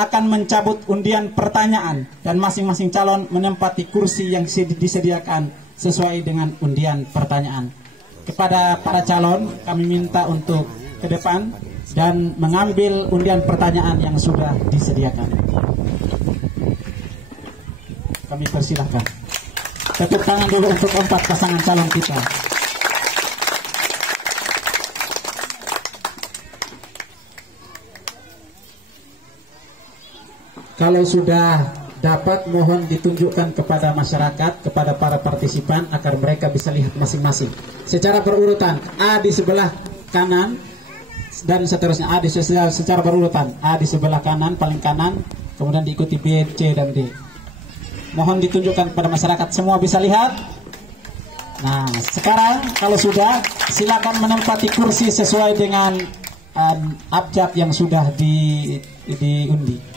akan mencabut undian pertanyaan dan masing-masing calon menempati kursi yang disediakan sesuai dengan undian pertanyaan. Kepada para calon kami minta untuk ke depan dan mengambil undian pertanyaan yang sudah disediakan. Kami persilahkan. Tepuk tangan dulu untuk 4 pasangan calon kita. Kalau sudah dapat, mohon ditunjukkan kepada masyarakat, kepada para partisipan agar mereka bisa lihat masing-masing. Secara berurutan, A di sebelah kanan dan seterusnya. A di secara berurutan. A di sebelah kanan, paling kanan, kemudian diikuti B, C dan D. Mohon ditunjukkan kepada masyarakat, semua bisa lihat. Nah, sekarang kalau sudah, silakan menempati kursi sesuai dengan abjad yang sudah diundi.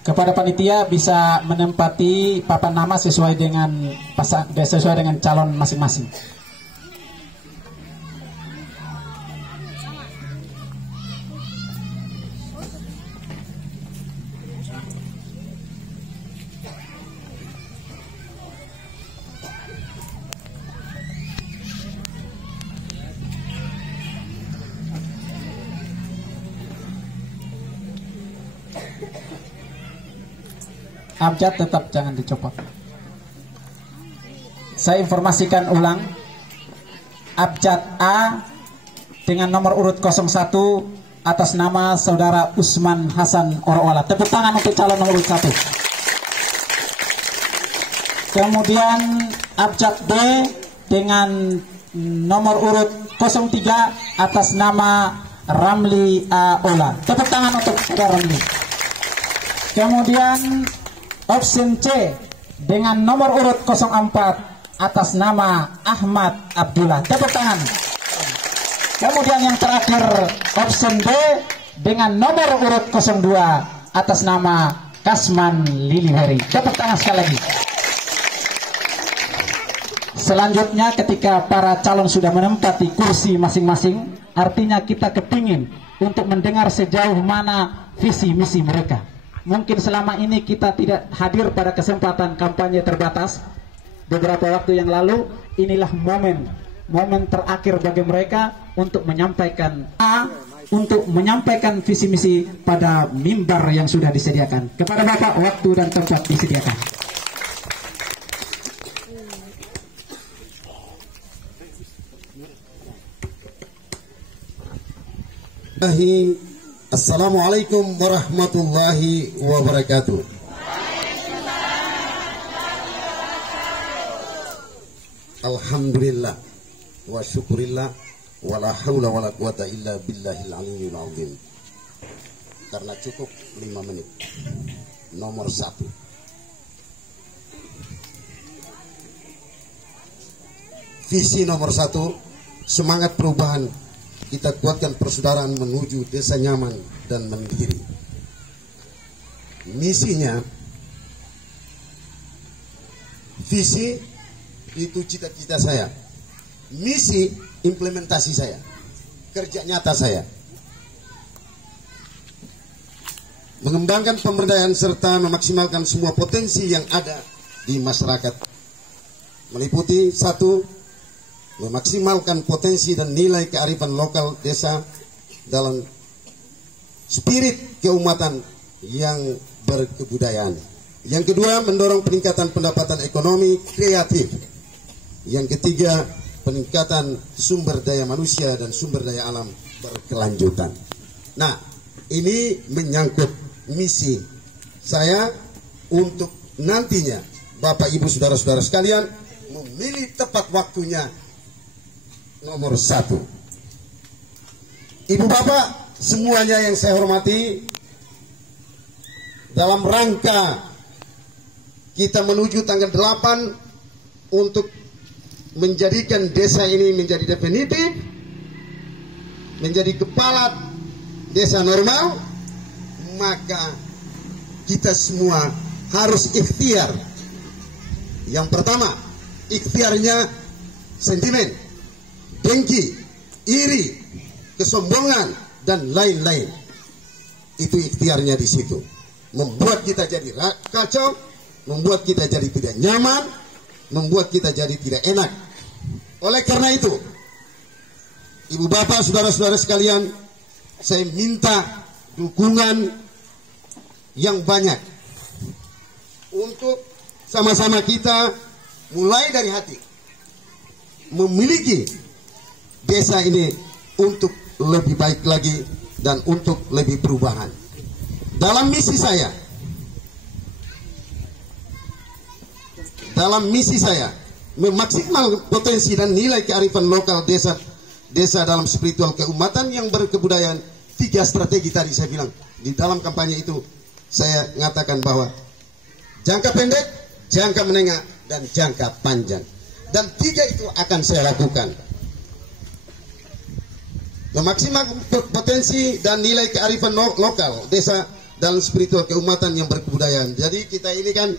Kepada panitia bisa menempati papan nama sesuai dengan calon masing-masing. Abjad tetap jangan dicopot. Saya informasikan ulang. Abjad A dengan nomor urut 01 atas nama Saudara Usman Hasan Orowala. Tepuk tangan untuk calon nomor urut 1. Kemudian abjad B dengan nomor urut 03 atas nama Ramli A. Ola. Tepuk tangan untuk Saudara Ramli. Kemudian option C dengan nomor urut 04 atas nama Ahmad Abdullah. Tepuk tangan. Kemudian yang terakhir option D dengan nomor urut 02 atas nama Kasman Liliweri. Tepuk tangan sekali lagi. Selanjutnya ketika para calon sudah menempati kursi masing-masing, artinya kita kepingin untuk mendengar sejauh mana visi misi mereka. Mungkin selama ini kita tidak hadir pada kesempatan kampanye terbatas beberapa waktu yang lalu. Inilah momen terakhir bagi mereka untuk menyampaikan visi misi pada mimbar yang sudah disediakan. Kepada Bapak, waktu dan tempat disediakan. Assalamualaikum warahmatullahi wabarakatuh. Alhamdulillah wa syukurillah wa la hawla wa la quwata illa billahil aliyyil azim. Karena cukup 5 menit. Nomor 1. Visi nomor 1, semangat perubahan. Kita kuatkan persaudaraan menuju desa nyaman dan mandiri. Misinya, visi itu cita-cita saya. Misi implementasi saya. Kerja nyata saya. Mengembangkan pemberdayaan serta memaksimalkan semua potensi yang ada di masyarakat. Meliputi 1, memaksimalkan potensi dan nilai kearifan lokal desa dalam spirit keumatan yang berkebudayaan. Yang kedua, mendorong peningkatan pendapatan ekonomi kreatif. Yang ketiga, peningkatan sumber daya manusia dan sumber daya alam berkelanjutan. Nah, ini menyangkut misi saya untuk nantinya Bapak Ibu Saudara-saudara sekalian memilih tepat waktunya. Nomor 1. Ibu Bapak semuanya yang saya hormati, dalam rangka kita menuju tanggal 8 untuk menjadikan desa ini menjadi definitif, menjadi kepala desa normal, maka kita semua harus ikhtiar. Yang pertama, ikhtiarnya sentimen. dengki, iri, kesombongan, dan lain-lain. Itu ikhtiarnya di situ. Membuat kita jadi kacau, membuat kita jadi tidak nyaman, membuat kita jadi tidak enak. Oleh karena itu, ibu bapak, saudara-saudara sekalian, saya minta dukungan yang banyak untuk sama-sama kita mulai dari hati memiliki desa ini untuk lebih baik lagi dan untuk lebih perubahan. Dalam misi saya memaksimal potensi dan nilai kearifan lokal desa dalam spiritual keumatan yang berkebudayaan. 3 strategi tadi saya bilang di dalam kampanye itu, saya mengatakan bahwa jangka pendek, jangka menengah, dan jangka panjang. Dan 3 itu akan saya lakukan. Memaksimal potensi dan nilai kearifan lokal desa dalam spiritual keumatan yang berkebudayaan. Jadi kita ini kan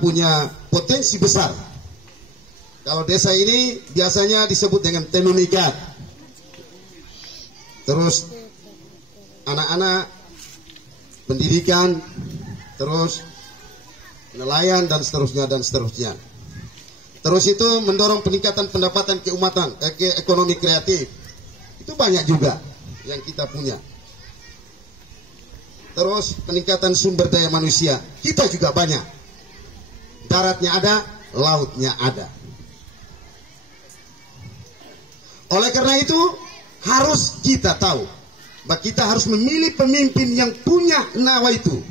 punya potensi besar. Kalau desa ini biasanya disebut dengan tenun ikat. Terus anak-anak, pendidikan, terus nelayan, dan seterusnya dan seterusnya. Terus itu mendorong peningkatan pendapatan keumatan, ekonomi kreatif. Itu banyak juga yang kita punya. Terus peningkatan sumber daya manusia, kita juga banyak. Daratnya ada, lautnya ada. Oleh karena itu harus kita tahu bahwa kita harus memilih pemimpin yang punya nawa itu,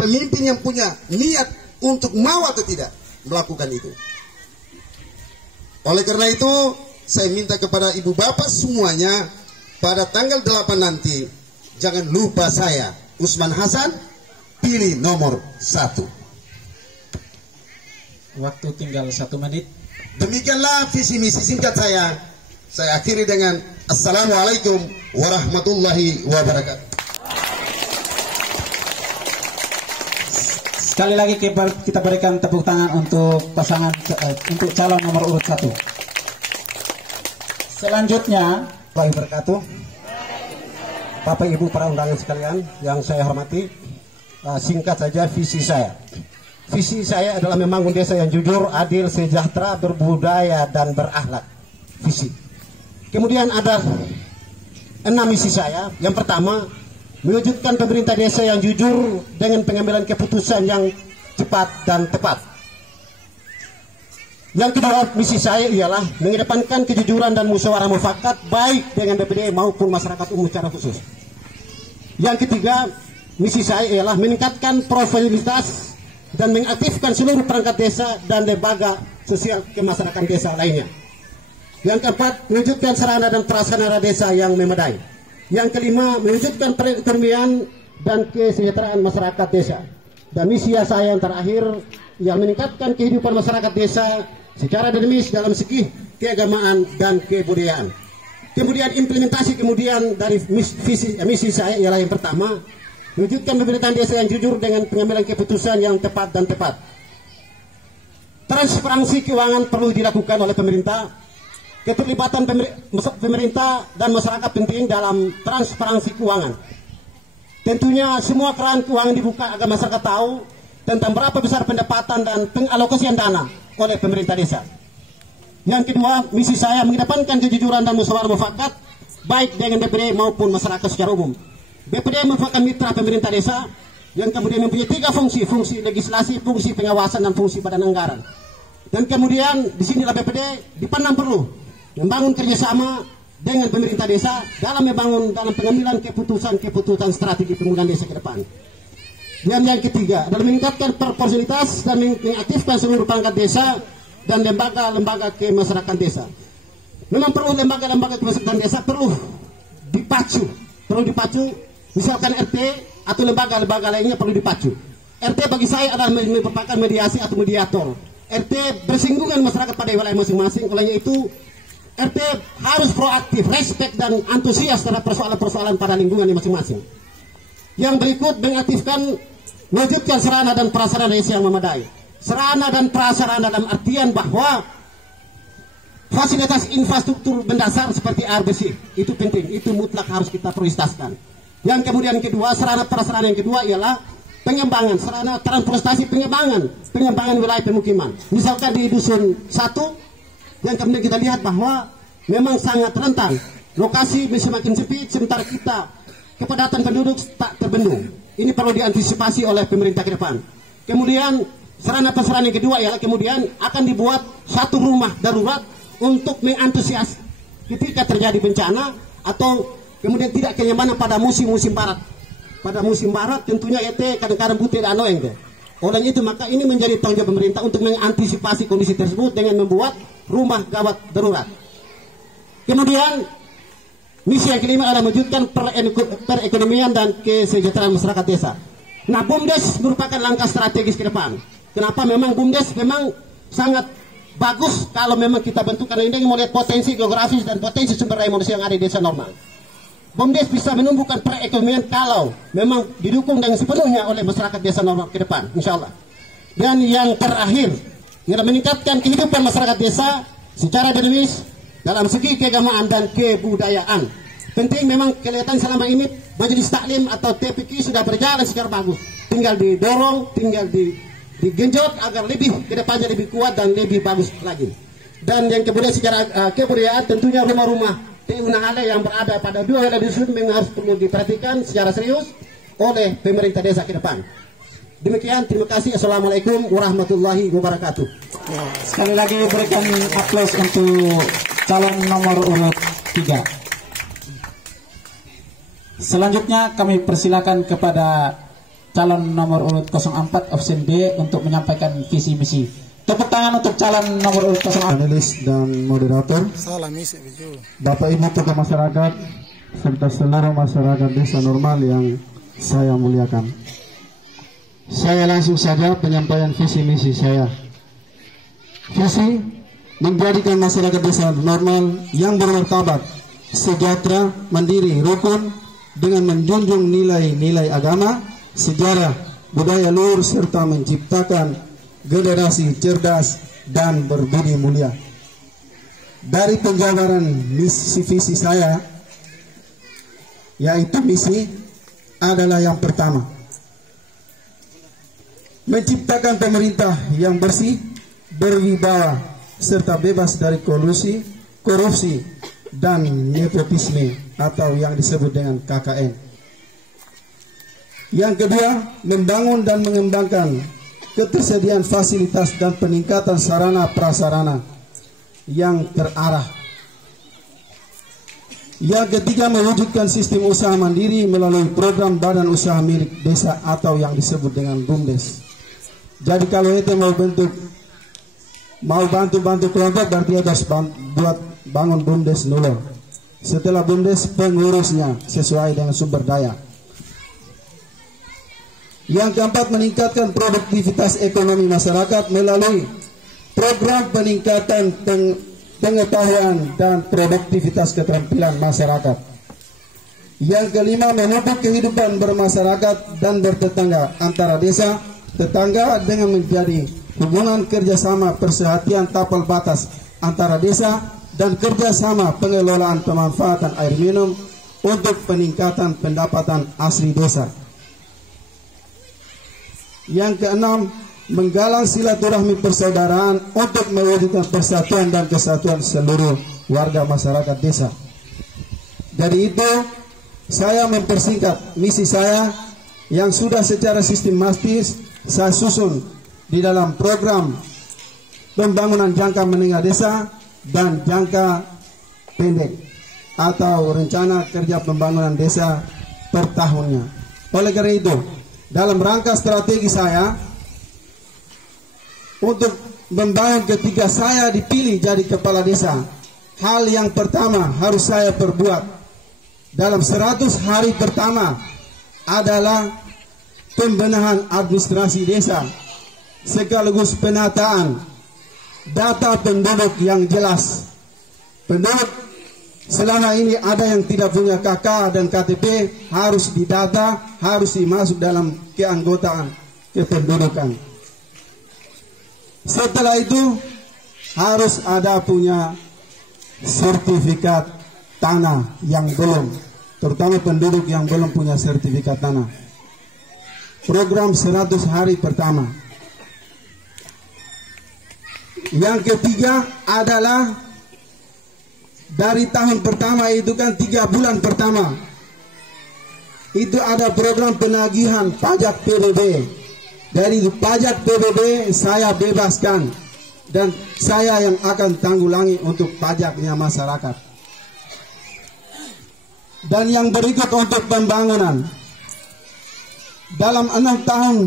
pemimpin yang punya niat untuk mau atau tidak melakukan itu. Oleh karena itu saya minta kepada ibu bapak semuanya, pada tanggal 8 nanti jangan lupa saya, Usman Hasan, pilih nomor 1. Waktu tinggal 1 menit. Demikianlah visi misi singkat saya. Saya akhiri dengan Assalamualaikum warahmatullahi wabarakatuh. Sekali lagi kita berikan tepuk tangan untuk pasangan, untuk calon nomor urut 1. Selanjutnya, Warahmatullahi wabarakatuh. Bapak Ibu para undangan sekalian yang saya hormati, singkat saja visi saya. Visi saya adalah membangun desa yang jujur, adil, sejahtera, berbudaya, dan berakhlak. Visi. Kemudian ada 6 misi saya. Yang pertama, mewujudkan pemerintah desa yang jujur dengan pengambilan keputusan yang cepat dan tepat. Yang kedua, misi saya ialah mengedepankan kejujuran dan musyawarah mufakat baik dengan DPD maupun masyarakat umum secara khusus. Yang ketiga, misi saya ialah meningkatkan profesionalitas dan mengaktifkan seluruh perangkat desa dan lembaga sosial kemasyarakatan desa lainnya. Yang keempat, mewujudkan sarana dan prasarana desa yang memadai. Yang kelima, mewujudkan perekonomian dan kesejahteraan masyarakat desa. Dan misi saya yang terakhir, yang meningkatkan kehidupan masyarakat desa secara dinamis dalam segi keagamaan dan kebudayaan. Kemudian implementasi dari misi saya ialah yang pertama, mewujudkan pemerintahan desa yang jujur dengan pengambilan keputusan yang tepat dan tepat. Transparansi keuangan perlu dilakukan oleh pemerintah. Keterlibatan pemerintah dan masyarakat penting dalam transparansi keuangan. Tentunya semua keran keuangan dibuka agar masyarakat tahu tentang berapa besar pendapatan dan pengalokasian dana oleh pemerintah desa. Yang kedua, misi saya mengedepankan kejujuran dan musyawarah mufakat baik dengan DPD maupun masyarakat secara umum. BPD merupakan mitra pemerintah desa yang kemudian mempunyai 3 fungsi: fungsi legislasi, fungsi pengawasan, dan fungsi badan anggaran. Dan kemudian disinilah BPD dipandang perlu membangun kerjasama dengan pemerintah desa dalam pengambilan keputusan strategi pembangunan desa ke depan. Dan yang ketiga adalah meningkatkan proporsionalitas dan mengaktifkan seluruh perangkat desa dan lembaga-lembaga kemasyarakatan desa. Memang perlu lembaga-lembaga kemasyarakatan desa perlu dipacu, misalkan RT atau lembaga-lembaga lainnya perlu dipacu. RT bagi saya adalah merupakan mediasi atau mediator. RT bersinggungan masyarakat pada wilayah masing-masing, olehnya itu RT harus proaktif, respek, dan antusias terhadap persoalan-persoalan pada lingkungan masing-masing. Yang berikut, mengaktifkan mewujudkan sarana dan prasarana desa yang memadai. Sarana dan prasarana dalam artian bahwa fasilitas infrastruktur mendasar seperti air bersih. Itu penting, itu mutlak harus kita prioritaskan. Yang kemudian kedua, sarana prasarana yang kedua ialah pengembangan sarana transportasi, pengembangan wilayah pemukiman. Misalkan di dusun 1 yang kemudian kita lihat bahwa memang sangat rentan, lokasi semakin sempit sementara kita kepadatan penduduk tak terbendung. Ini perlu diantisipasi oleh pemerintah ke depan. Kemudian sarana prasarana yang kedua ialah kemudian akan dibuat satu rumah darurat untuk mengantusias ketika terjadi bencana atau kemudian tidak kenyamanan pada musim-musim barat. Pada musim barat tentunya itu kadang-kadang butuh anoeng. Oleh itu maka ini menjadi tanggung jawab pemerintah untuk mengantisipasi kondisi tersebut dengan membuat rumah gawat darurat. Kemudian misi yang kelima adalah mewujudkan perekonomian dan kesejahteraan masyarakat desa. Nah, BUMDes merupakan langkah strategis ke depan. Kenapa? Memang BUMDes memang sangat bagus kalau memang kita bentuk, karena ini melihat potensi geografis dan potensi sumber daya manusia yang ada di desa normal. BUMDes bisa menumbuhkan perekonomian kalau memang didukung dengan sepenuhnya oleh masyarakat desa normal ke depan, insya Allah. Dan yang terakhir, ialah meningkatkan kehidupan masyarakat desa secara dinamis dalam segi keagamaan dan kebudayaan. Penting memang kelihatan selama ini Majelis Taklim atau TPQ sudah berjalan secara bagus. Tinggal didorong, tinggal digenjot agar lebih kedepannya lebih kuat dan lebih bagus lagi. Dan yang kemudian secara kebudayaan tentunya rumah-rumah TU Nahale yang berada pada 2 wilayah dusun memang harus perlu diperhatikan secara serius oleh pemerintah desa ke depan. Demikian, terima kasih. Assalamualaikum warahmatullahi wabarakatuh. Ya, sekali lagi berikan aplaus untuk calon nomor urut 3. Selanjutnya kami persilakan kepada calon nomor urut 04 option B untuk menyampaikan visi misi. Tepuk tangan untuk calon nomor urut 04. Panelis dan moderator, Bapak Ibu tokoh masyarakat serta seluruh masyarakat desa normal yang saya muliakan. Saya langsung saja penyampaian visi misi saya. Visi menjadikan masyarakat desa normal yang bermartabat, sejahtera, mandiri, rukun, dengan menjunjung nilai-nilai agama, sejarah, budaya luhur, serta menciptakan generasi cerdas dan berbudi mulia. Dari penjabaran misi visi saya, yaitu misi adalah yang pertama, menciptakan pemerintah yang bersih, berwibawa, serta bebas dari korupsi dan nepotisme atau yang disebut dengan KKN. Yang kedua, membangun dan mengembangkan ketersediaan fasilitas dan peningkatan sarana prasarana yang terarah. Yang ketiga, mewujudkan sistem usaha mandiri melalui program badan usaha milik desa atau yang disebut dengan BUMDes. Jadi kalau itu mau bantu kelompok, berarti harus buat bangun BUMDes dulu. Setelah BUMDes, pengurusnya sesuai dengan sumber daya. Yang keempat, meningkatkan produktivitas ekonomi masyarakat melalui program peningkatan pengetahuan dan produktivitas keterampilan masyarakat. Yang kelima, memupuk kehidupan bermasyarakat dan bertetangga antara desa tetangga dengan menjadi hubungan kerjasama persehatian tapal batas antara desa dan kerjasama pengelolaan pemanfaatan air minum untuk peningkatan pendapatan asli desa. Yang keenam, menggalang silaturahmi persaudaraan untuk mewujudkan persatuan dan kesatuan seluruh warga masyarakat desa. Dari itu, saya mempersingkat misi saya yang sudah secara sistematis saya susun di dalam program pembangunan jangka menengah desa dan jangka pendek atau rencana kerja pembangunan desa per tahunnya. Oleh karena itu, dalam rangka strategi saya untuk membangun ketika saya dipilih jadi kepala desa, hal yang pertama harus saya perbuat dalam 100 hari pertama adalah pembenahan administrasi desa sekaligus penataan data penduduk yang jelas. Penduduk selama ini ada yang tidak punya KK dan KTP, harus didata, harus dimasuk dalam keanggotaan kependudukan. Setelah itu harus ada punya sertifikat tanah yang belum, terutama penduduk yang belum punya sertifikat tanah. Program 100 hari pertama. Yang ketiga adalah dari tahun pertama itu kan 3 bulan pertama itu ada program penagihan pajak PBB. Dari pajak PBB saya bebaskan dan saya yang akan tanggulangi untuk pajaknya masyarakat. Dan yang berikut untuk pembangunan. Dalam 6 tahun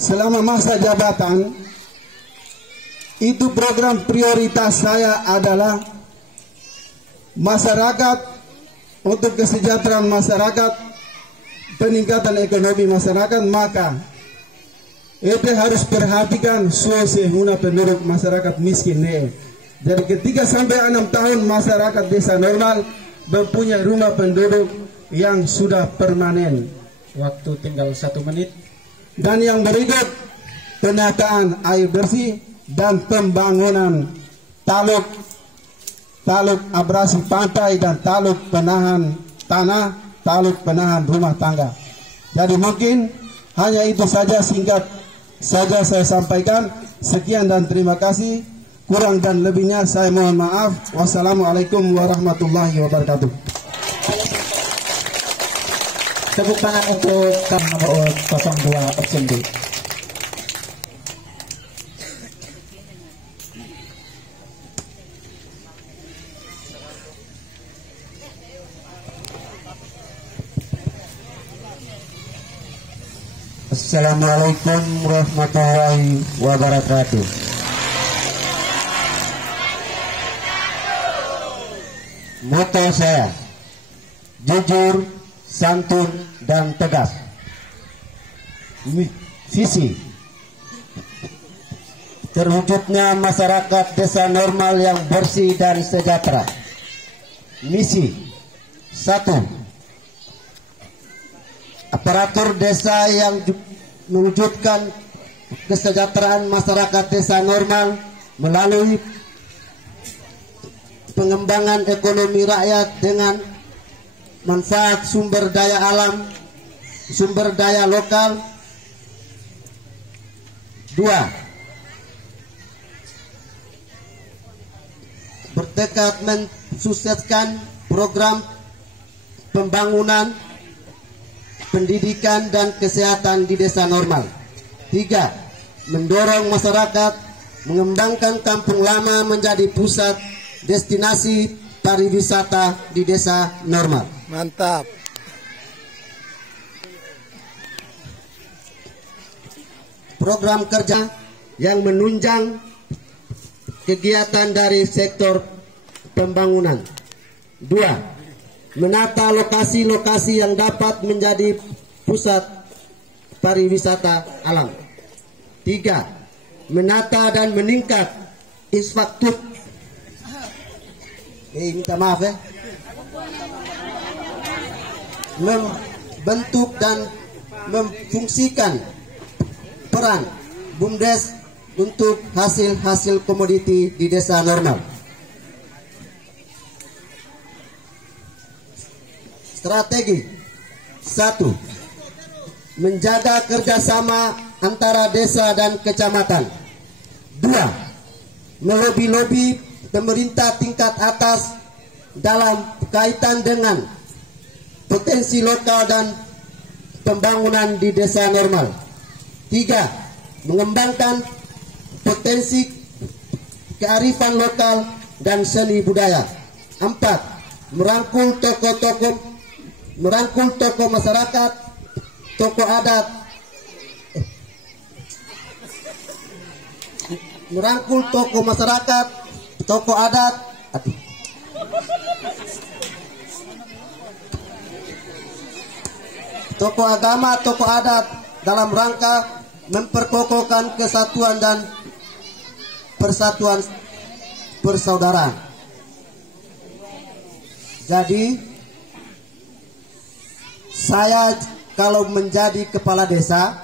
selama masa jabatan, itu program prioritas saya adalah masyarakat, untuk kesejahteraan masyarakat, peningkatan ekonomi masyarakat. Maka itu harus perhatikan suasana penduduk masyarakat miskin. Jadi ketika sampai 6 tahun masyarakat desa normal mempunyai rumah penduduk yang sudah permanen. Waktu tinggal 1 menit. Dan yang berikut penataan air bersih dan pembangunan taluk abrasi pantai dan taluk penahan tanah, taluk penahan rumah tangga. Jadi mungkin hanya itu saja, singkat saja saya sampaikan. Sekian dan terima kasih. Kurang dan lebihnya saya mohon maaf. Wassalamualaikum warahmatullahi wabarakatuh. Tepuk tangan untuk nomor 02 option B. Assalamualaikum warahmatullahi wabarakatuh. Moto saya jujur, santun, dan tegas. Visi terwujudnya masyarakat desa normal yang bersih dan sejahtera. Misi 1. Aparatur desa yang mewujudkan kesejahteraan masyarakat desa normal melalui pengembangan ekonomi rakyat dengan manfaat sumber daya alam, sumber daya lokal. 2. Bertekad mensukseskan program pembangunan, pendidikan dan kesehatan di desa normal. 3. Mendorong masyarakat mengembangkan kampung lama menjadi pusat destinasi pariwisata di desa normal. Mantap. Program kerja yang menunjang kegiatan dari sektor pembangunan. 2. Menata lokasi-lokasi yang dapat menjadi pusat pariwisata alam. 3. Menata dan meningkat infrastruktur. Minta maaf ya. Membentuk dan memfungsikan peran BUMDes untuk hasil-hasil komoditi di desa normal. Strategi 1. Menjaga kerjasama antara desa dan kecamatan. 2. Melobi-lobi pemerintah tingkat atas dalam kaitan dengan potensi lokal dan pembangunan di desa normal. 3. Mengembangkan potensi kearifan lokal dan seni budaya. 4. Merangkul tokoh masyarakat, tokoh adat, tokoh adat, tokoh agama, tokoh adat dalam rangka memperkokohkan kesatuan dan persatuan persaudaraan. Jadi saya kalau menjadi kepala desa,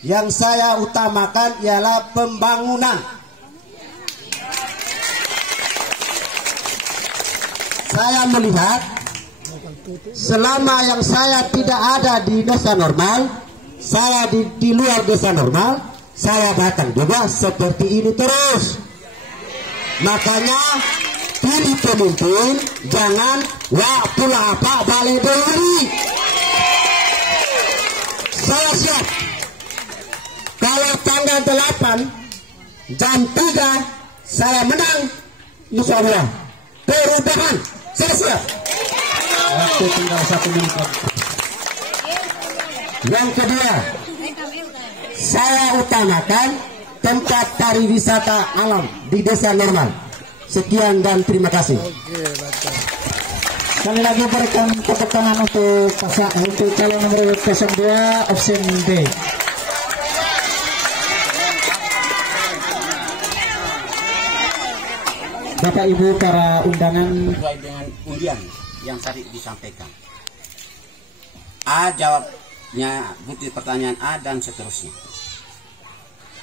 yang saya utamakan ialah pembangunan. saya melihat selama yang saya tidak ada di desa normal, saya di luar desa normal, saya bahkan juga seperti ini terus. Makanya pilih pemimpin, jangan waktu apa balik dulu. Saya siap. Kalau tanggal 8 jam 3 saya menang, insya Allah perubahan, saya siap. Waktu tinggal 1 menit. Yang kedua, saya utamakan tempat pariwisata alam di desa normal. Sekian dan terima kasih. Sekali lagi berikan tepuk tangan untuk calon nomor 02 option B. Bapak Ibu para undangan, sesuai dengan undian yang tadi disampaikan. A jawabnya butir pertanyaan A dan seterusnya.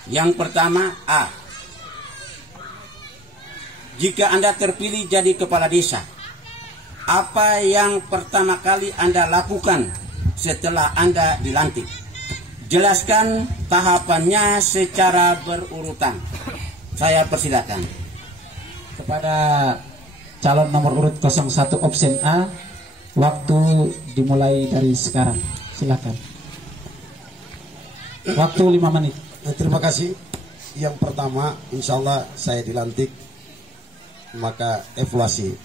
Yang pertama A. Jika Anda terpilih jadi kepala desa, apa yang pertama kali Anda lakukan setelah Anda dilantik? Jelaskan tahapannya secara berurutan. Saya persilakan. kepada calon nomor urut 01 option A, waktu dimulai dari sekarang. Silakan. Waktu 5 menit. Terima kasih. Yang pertama, insya Allah saya dilantik, maka evaluasi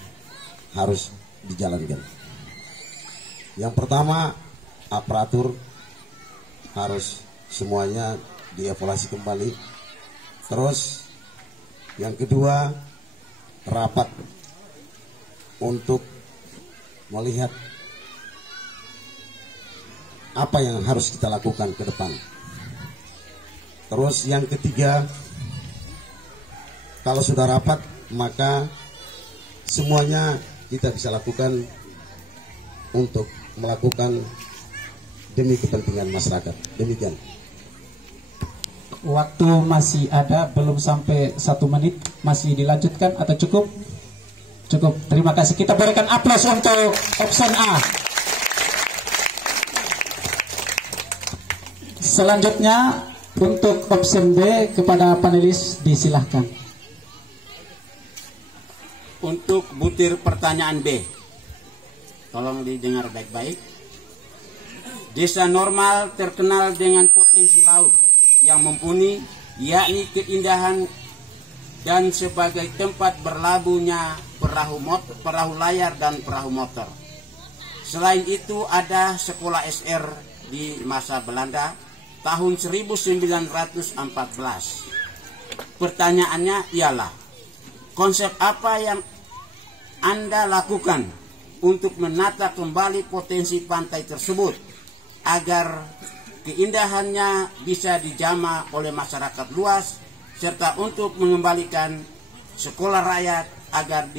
harus dijalankan. Yang pertama, aparatur harus semuanya dievaluasi kembali. Terus yang kedua, rapat untuk melihat apa yang harus kita lakukan ke depan. Terus yang ketiga, kalau sudah rapat, maka semuanya kita bisa lakukan untuk melakukan demi kepentingan masyarakat. Demikian. Waktu masih ada, belum sampai 1 menit. Masih dilanjutkan atau cukup? Cukup. Terima kasih. Kita berikan aplaus untuk option A. Selanjutnya untuk option B, kepada panelis disilahkan. Untuk butir pertanyaan B, tolong didengar baik-baik. Desa normal terkenal dengan potensi laut yang mumpuni, yakni keindahan dan sebagai tempat berlabuhnya perahu layar dan perahu motor. Selain itu ada sekolah SR di masa Belanda tahun 1914. Pertanyaannya ialah, konsep apa yang Anda lakukan untuk menata kembali potensi pantai tersebut agar keindahannya bisa dijamah oleh masyarakat luas, serta untuk mengembalikan sekolah rakyat agar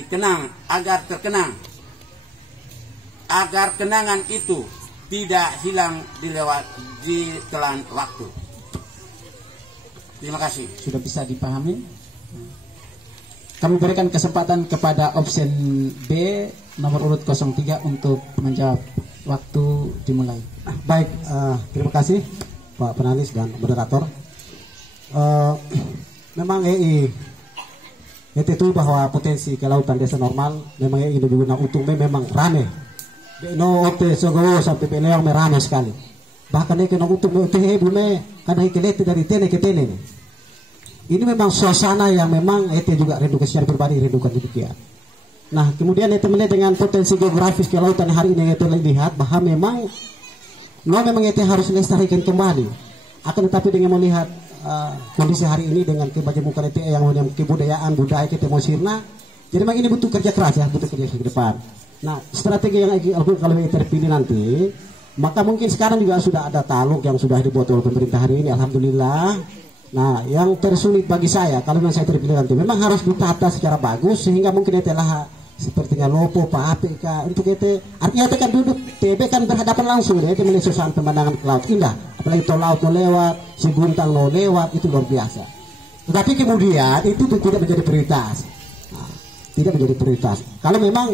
kenangan itu tidak hilang di telan waktu. Terima kasih. Sudah bisa dipahami? Kami berikan kesempatan kepada option B nomor urut 03 untuk menjawab. Waktu dimulai. Baik, terima kasih Pak Penalis dan moderator. Memang itu bahwa potensi kelautan desa normal memang ini juga utungnya memang rame. No ote sogowo sampai peleong merame sekali. Bahkan ini utung ote bume kadang keleti dari tene ke tene. Ini memang suasana yang memang itu juga rindukan secara pribadi, rindukan demikian. Nah, kemudian itu dengan potensi geografis kelautan hari ini itu lihat bahwa memang itu harus dilestarikan kembali. Akan tetapi dengan melihat kondisi hari ini dengan kebajemukan itu yang kebudayaan budaya kita mau sirna, jadi memang ini butuh kerja keras ya, butuh kerja ke depan. Nah, strategi yang kalau terpilih nanti, maka mungkin sekarang juga sudah ada taluk yang sudah dibuat oleh pemerintah hari ini, alhamdulillah. Nah, yang tersulit bagi saya kalau memang saya terpilih nanti, memang harus ditata secara bagus sehingga mungkin itu lah seperti lopo, PAPK, untuk itu artinya itu kan duduk TB kan berhadapan langsung itu melihat suasana pemandangan ke laut indah, apalagi tol laut mau lewat, si Buntang mau lewat, itu luar biasa. Tetapi kemudian itu tidak menjadi prioritas. Nah, tidak menjadi prioritas. Kalau memang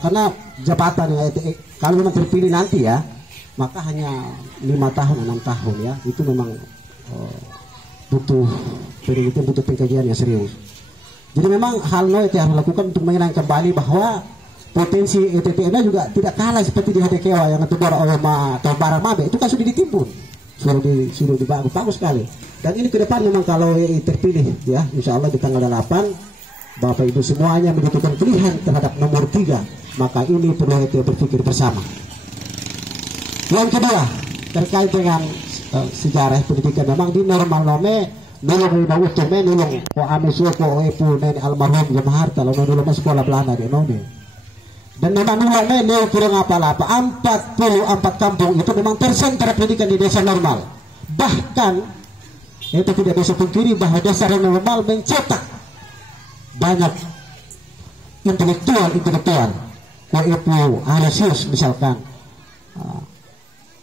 karena jabatan kalau memang terpilih nanti ya, maka hanya 5 tahun 6 tahun ya, itu memang butuh penelitian, butuh pengkajian yang serius. Jadi memang hal itu harus dilakukan untuk mengenang kembali bahwa potensi ETTM juga tidak kalah seperti di HDKW yang Tubara Olma atau Baramabe, itu kan sudah ditimbun, sudah bagus sekali. Dan ini ke depan memang kalau terpilih ya, insya Allah di tanggal 8 Bapak Ibu semuanya menentukan pilihan terhadap nomor 3, maka ini perlu kita berpikir bersama. Yang kedua, terkait dengan sejarah pendidikan, memang di normal nome nolong ina utume nolong ko amiso ko epu nen almarhum Jamaharta lalu nolong sekolah Belanda di nome. Dan memang nolong ne kurang apa-apa 44 kampung itu memang tersentra pendidikan di desa normal. Bahkan itu tidak bisa pungkiri bahwa desa normal mencetak banyak intelektual Koepu Alesius misalkan,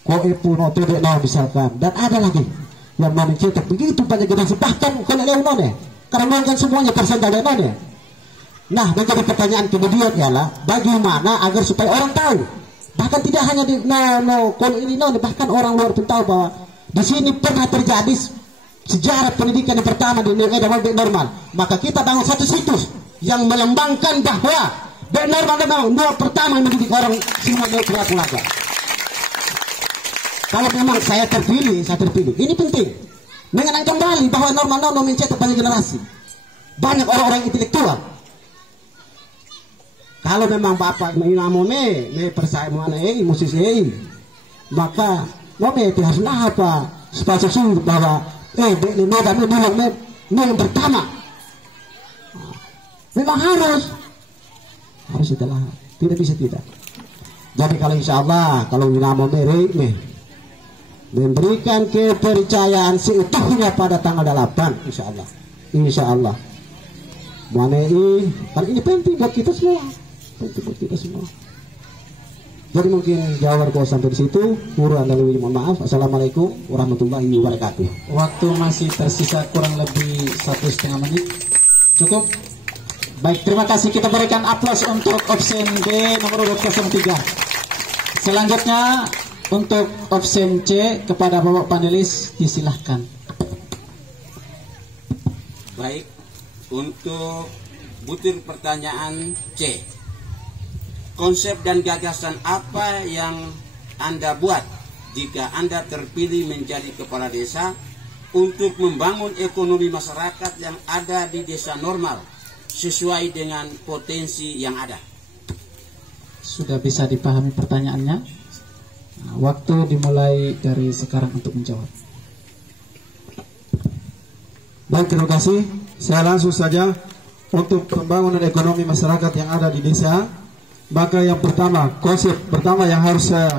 Koepu Notodeno misalkan, dan ada lagi yang mau mencetak begitu banyak generasi, bahkan kalau Leonone karena kan semuanya tersendat Leonone. Nah, menjadi pertanyaan kemudian ialah bagaimana agar supaya orang tahu, bahkan tidak hanya di kalau ini bahkan orang luar pun tahu bahwa di sini pernah terjadi sejarah pendidikan yang pertama di Bek Normal. Maka kita bangun satu situs yang melambangkan bahwa Bek Normal memang pertama mendidik orang semua dari keluarga. Kalau memang saya terpilih, ini penting mengenang kembali bahwa normal mencetak banyak generasi, banyak orang-orang intelektual. Kalau memang Bapak menginamone percaya mana musisi, maka nome harus apa sepatu bahwa yang pertama memang harus itulah, tidak bisa tidak. Jadi kalau insya Allah kalau Winamo memberikan kepercayaan seutuhnya pada tanggal 8 insya Allah kan ini penting buat kita semua, Jadi mungkin jawaban kau sampai di situ. Kurang dan lebih mohon maaf. Assalamualaikum warahmatullahi wabarakatuh. Waktu masih tersisa kurang lebih 1,5 menit. Cukup. Baik, terima kasih. Kita berikan aplaus untuk option B nomor urut 03. Selanjutnya untuk option C kepada Bapak panelis disilahkan. Baik, untuk butir pertanyaan C. Konsep dan gagasan apa yang Anda buat jika Anda terpilih menjadi kepala desa untuk membangun ekonomi masyarakat yang ada di desa normal sesuai dengan potensi yang ada? Sudah bisa dipahami pertanyaannya? Nah, waktu dimulai dari sekarang untuk menjawab. Baik, terima kasih. Saya langsung saja untuk pembangunan ekonomi masyarakat yang ada di desa. Maka yang pertama, konsep pertama yang harus saya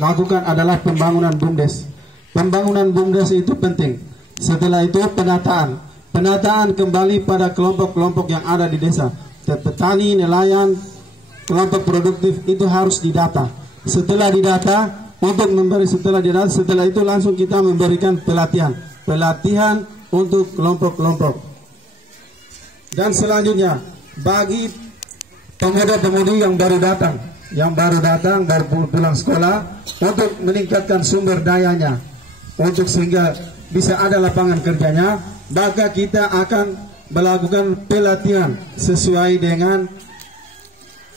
lakukan adalah pembangunan BUMDes. Pembangunan BUMDes itu penting. Setelah itu penataan kembali pada kelompok-kelompok yang ada di desa. Petani, nelayan, kelompok produktif itu harus didata. Setelah didata, setelah itu langsung kita memberikan pelatihan untuk kelompok-kelompok. Dan selanjutnya bagi pemuda-pemudi yang baru datang baru pulang sekolah, untuk meningkatkan sumber dayanya, untuk sehingga bisa ada lapangan kerjanya, maka kita akan melakukan pelatihan sesuai dengan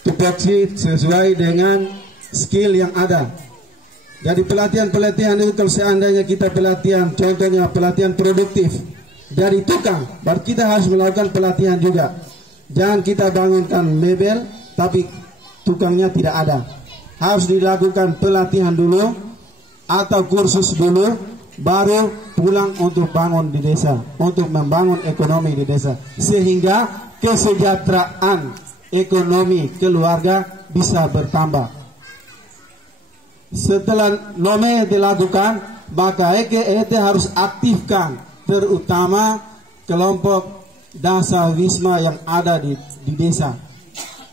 tupoksi, sesuai dengan skill yang ada. Jadi pelatihan itu kalau seandainya kita pelatihan, contohnya pelatihan produktif dari tukang, berarti kita harus melakukan pelatihan juga. Jangan kita bangunkan mebel tapi tukangnya tidak ada. Harus dilakukan pelatihan dulu atau kursus dulu, baru pulang untuk bangun di desa, untuk membangun ekonomi di desa, sehingga kesejahteraan ekonomi keluarga bisa bertambah. Setelah nome dilakukan, maka EKT harus aktifkan terutama kelompok Dasa Wisma yang ada di desa,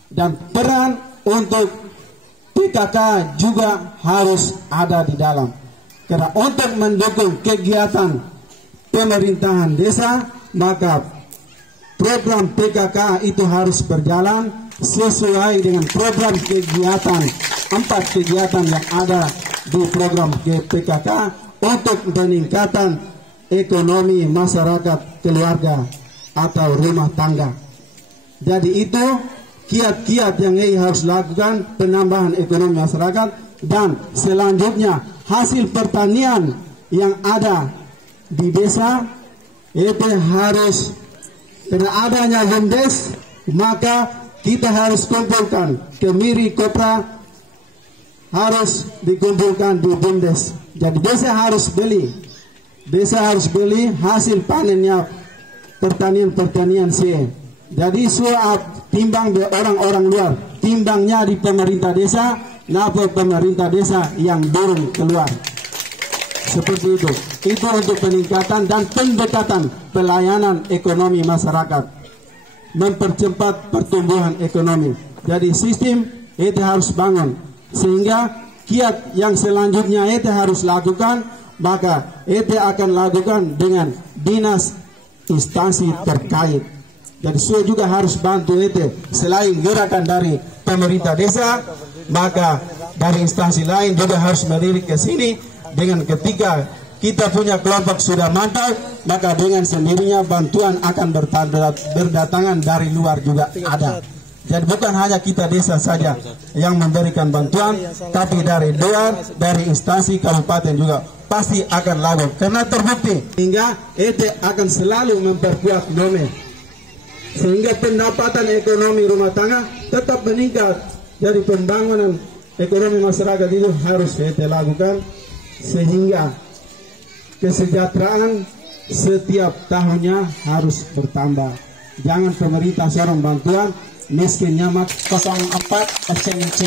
dan peran untuk PKK juga harus ada di dalam, karena untuk mendukung kegiatan pemerintahan desa, maka program PKK itu harus berjalan sesuai dengan program kegiatan 4 kegiatan yang ada di program GPKK untuk peningkatan ekonomi masyarakat keluarga atau rumah tangga. Jadi itu kiat-kiat yang harus lakukan penambahan ekonomi masyarakat, dan selanjutnya hasil pertanian yang ada di desa itu harus, dengan adanya BUMDes, maka kita harus kumpulkan kemiri kopra harus dikumpulkan di BUMDes. Jadi desa harus beli hasil panennya pertanian sih. Jadi suap timbang di orang-orang luar, timbangnya di pemerintah desa, napa pemerintah desa yang dorong keluar. Seperti itu. Itu untuk peningkatan dan pendekatan pelayanan ekonomi masyarakat, mempercepat pertumbuhan ekonomi. Jadi sistem itu harus bangun, sehingga kiat yang selanjutnya itu harus lakukan, maka itu akan lakukan dengan dinas instansi terkait. Jadi saya juga harus bantu itu, selain gerakan dari pemerintah desa, maka dari instansi lain juga harus melirik ke sini. Dengan ketika kita punya kelompok sudah mantap, maka dengan sendirinya bantuan akan berdatangan dari luar juga ada. Jadi bukan hanya kita desa saja yang memberikan bantuan, tapi dari luar, dari instansi kabupaten juga pasti akan lalu, karena terbukti hingga itu akan selalu memperkuat nome, sehingga pendapatan ekonomi rumah tangga tetap meningkat. Jadi pembangunan ekonomi masyarakat itu harus kita lakukan, sehingga kesejahteraan setiap tahunnya harus bertambah. Jangan pemerintah seorang bantuan, miskin nyamak. 04 opsi C.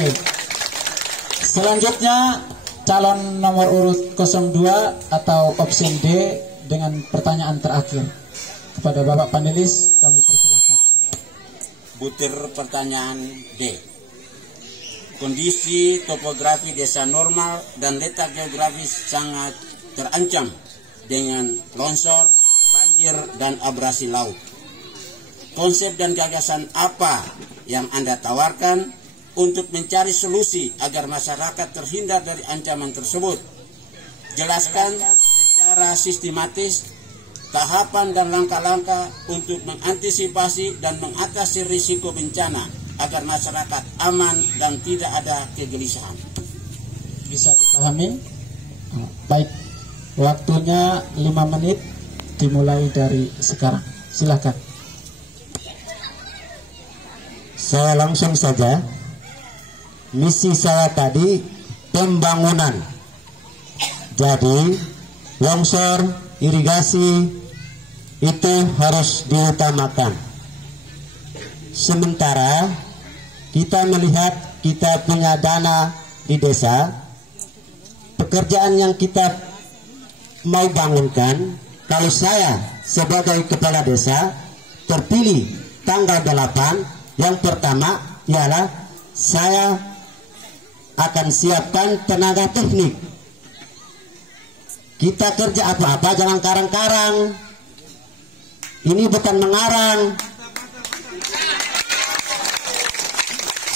Selanjutnya calon nomor urut 02 atau opsi D dengan pertanyaan terakhir. Kepada Bapak panelis kami persilakan. Butir pertanyaan D. Kondisi topografi desa normal dan letak geografis sangat terancam dengan longsor, banjir, dan abrasi laut. Konsep dan gagasan apa yang Anda tawarkan untuk mencari solusi agar masyarakat terhindar dari ancaman tersebut? Jelaskan secara sistematis tahapan dan langkah-langkah untuk mengantisipasi dan mengatasi risiko bencana agar masyarakat aman dan tidak ada kegelisahan. Bisa dipahami? Baik, waktunya 5 menit dimulai dari sekarang. Silakan. Saya langsung saja. Misi saya tadi pembangunan. Jadi longsor, irigasi itu harus diutamakan. Sementara kita melihat kita punya dana di desa, pekerjaan yang kita mau bangunkan, kalau saya sebagai kepala desa terpilih tanggal 8, yang pertama ialah saya akan siapkan tenaga teknik. Kita kerja apa-apa jangan karang-karang. Ini bukan mengarang.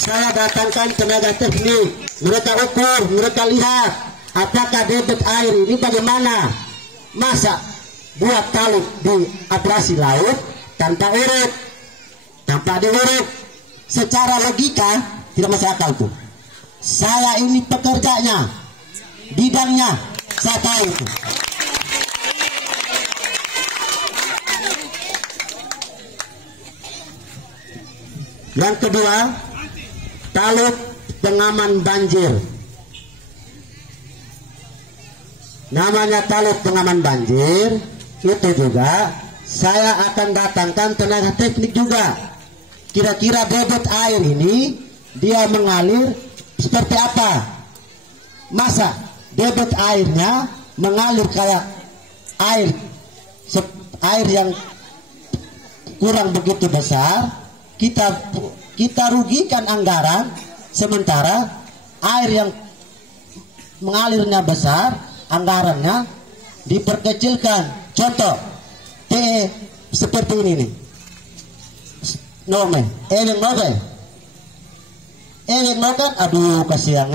Saya datangkan tenaga teknik, mereka ukur, mereka lihat apakah debit air ini bagaimana. Masa buat taluk di abrasi laut tanpa urut, tanpa diurut, secara logika tidak masuk akal tuh. Saya ini pekerjanya, bidangnya, saya tahu itu. Yang kedua, taluk pengaman banjir. Namanya taluk pengaman banjir, itu juga saya akan datangkan tenaga teknik juga. Kira-kira debit air ini dia mengalir seperti apa? Masa debit airnya mengalir kayak air yang kurang begitu besar, kita rugikan anggaran, sementara air yang mengalirnya besar, anggarannya diperkecilkan. Contoh seperti ini nih, nome, nokan aduh kasiang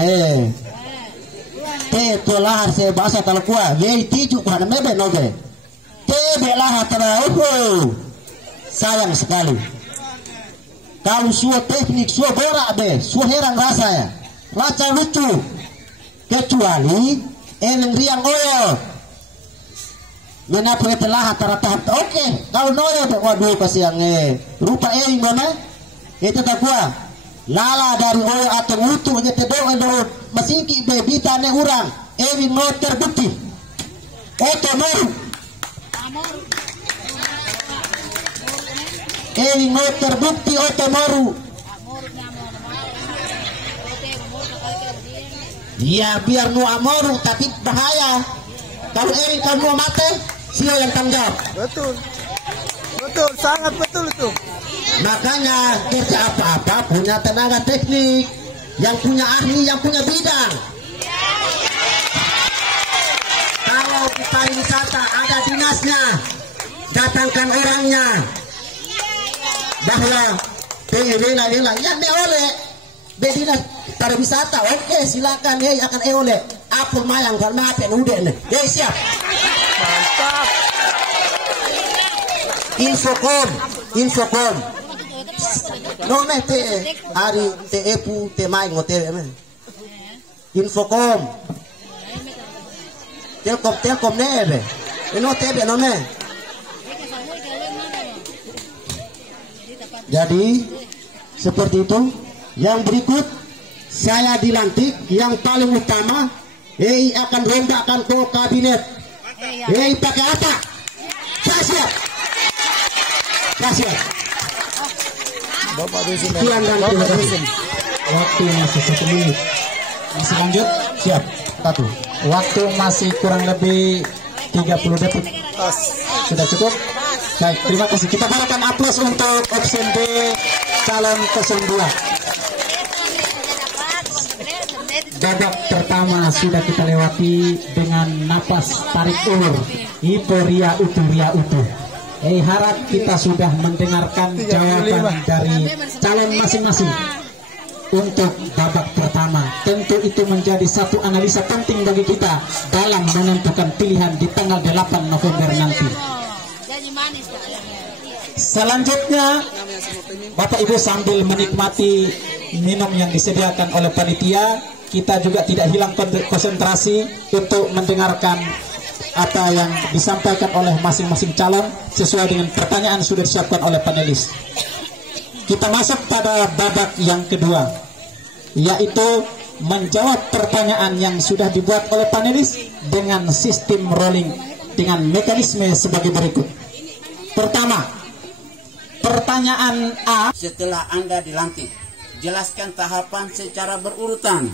te lahar se bahasa kalau kuah ye tiju kuah mebe noge te belah terau sayang sekali kalau suah teknik suah borak be suah heran rasanya raca lucu kecuali eneng riang oyo menapa telah tahap oke kalau noyo be waduh kasiang rupa mana itu tak kuah lala dari oyo atau utu gitu doang masingki bebita ne urang no terbukti otomoru no terbukti otomoru ya biar nu amoru tapi bahaya kalau kamu mati sio yang tanggung jawab. Betul sangat betul itu. Makanya kerja apa-apa punya tenaga teknik, yang punya ahli, yang punya bidang. Kalau di pariwisata ada dinasnya, datangkan orangnya. Bahwa lela yang oleh dinas pariwisata, oke silakan akan oleh. Apa mayang kan maafin udah nih. Siap. Mantap. Infocom. No me te ari te epu te mai ngote men. Infocom. Telkom nebe. No tebe no me. Jadi seperti itu. Yang berikut saya dilantik yang paling utama akan rombakan ke kabinet. Pakai apa? Saya siap. Bapak Dusun. Sekian dan terima kasih. Waktu masih 1 menit. Masih lanjut? Siap. Waktu masih kurang lebih 30 detik. Sudah cukup? Baik, terima kasih. Kita berikan aplaus untuk option B calon 02. Babak pertama sudah kita lewati dengan napas tarik ulur. Ria utuh. Harap kita sudah mendengarkan jawaban dari calon masing-masing untuk babak pertama. Tentu itu menjadi satu analisa penting bagi kita dalam menentukan pilihan di tanggal 8 November nanti. Selanjutnya, Bapak Ibu sambil menikmati minum yang disediakan oleh panitia, kita juga tidak hilang konsentrasi untuk mendengarkan apa yang disampaikan oleh masing-masing calon sesuai dengan pertanyaan sudah disiapkan oleh panelis. Kita masuk pada babak yang kedua, yaitu menjawab pertanyaan yang sudah dibuat oleh panelis dengan sistem rolling dengan mekanisme sebagai berikut. Pertama, pertanyaan A. Setelah Anda dilantik, jelaskan tahapan secara berurutan.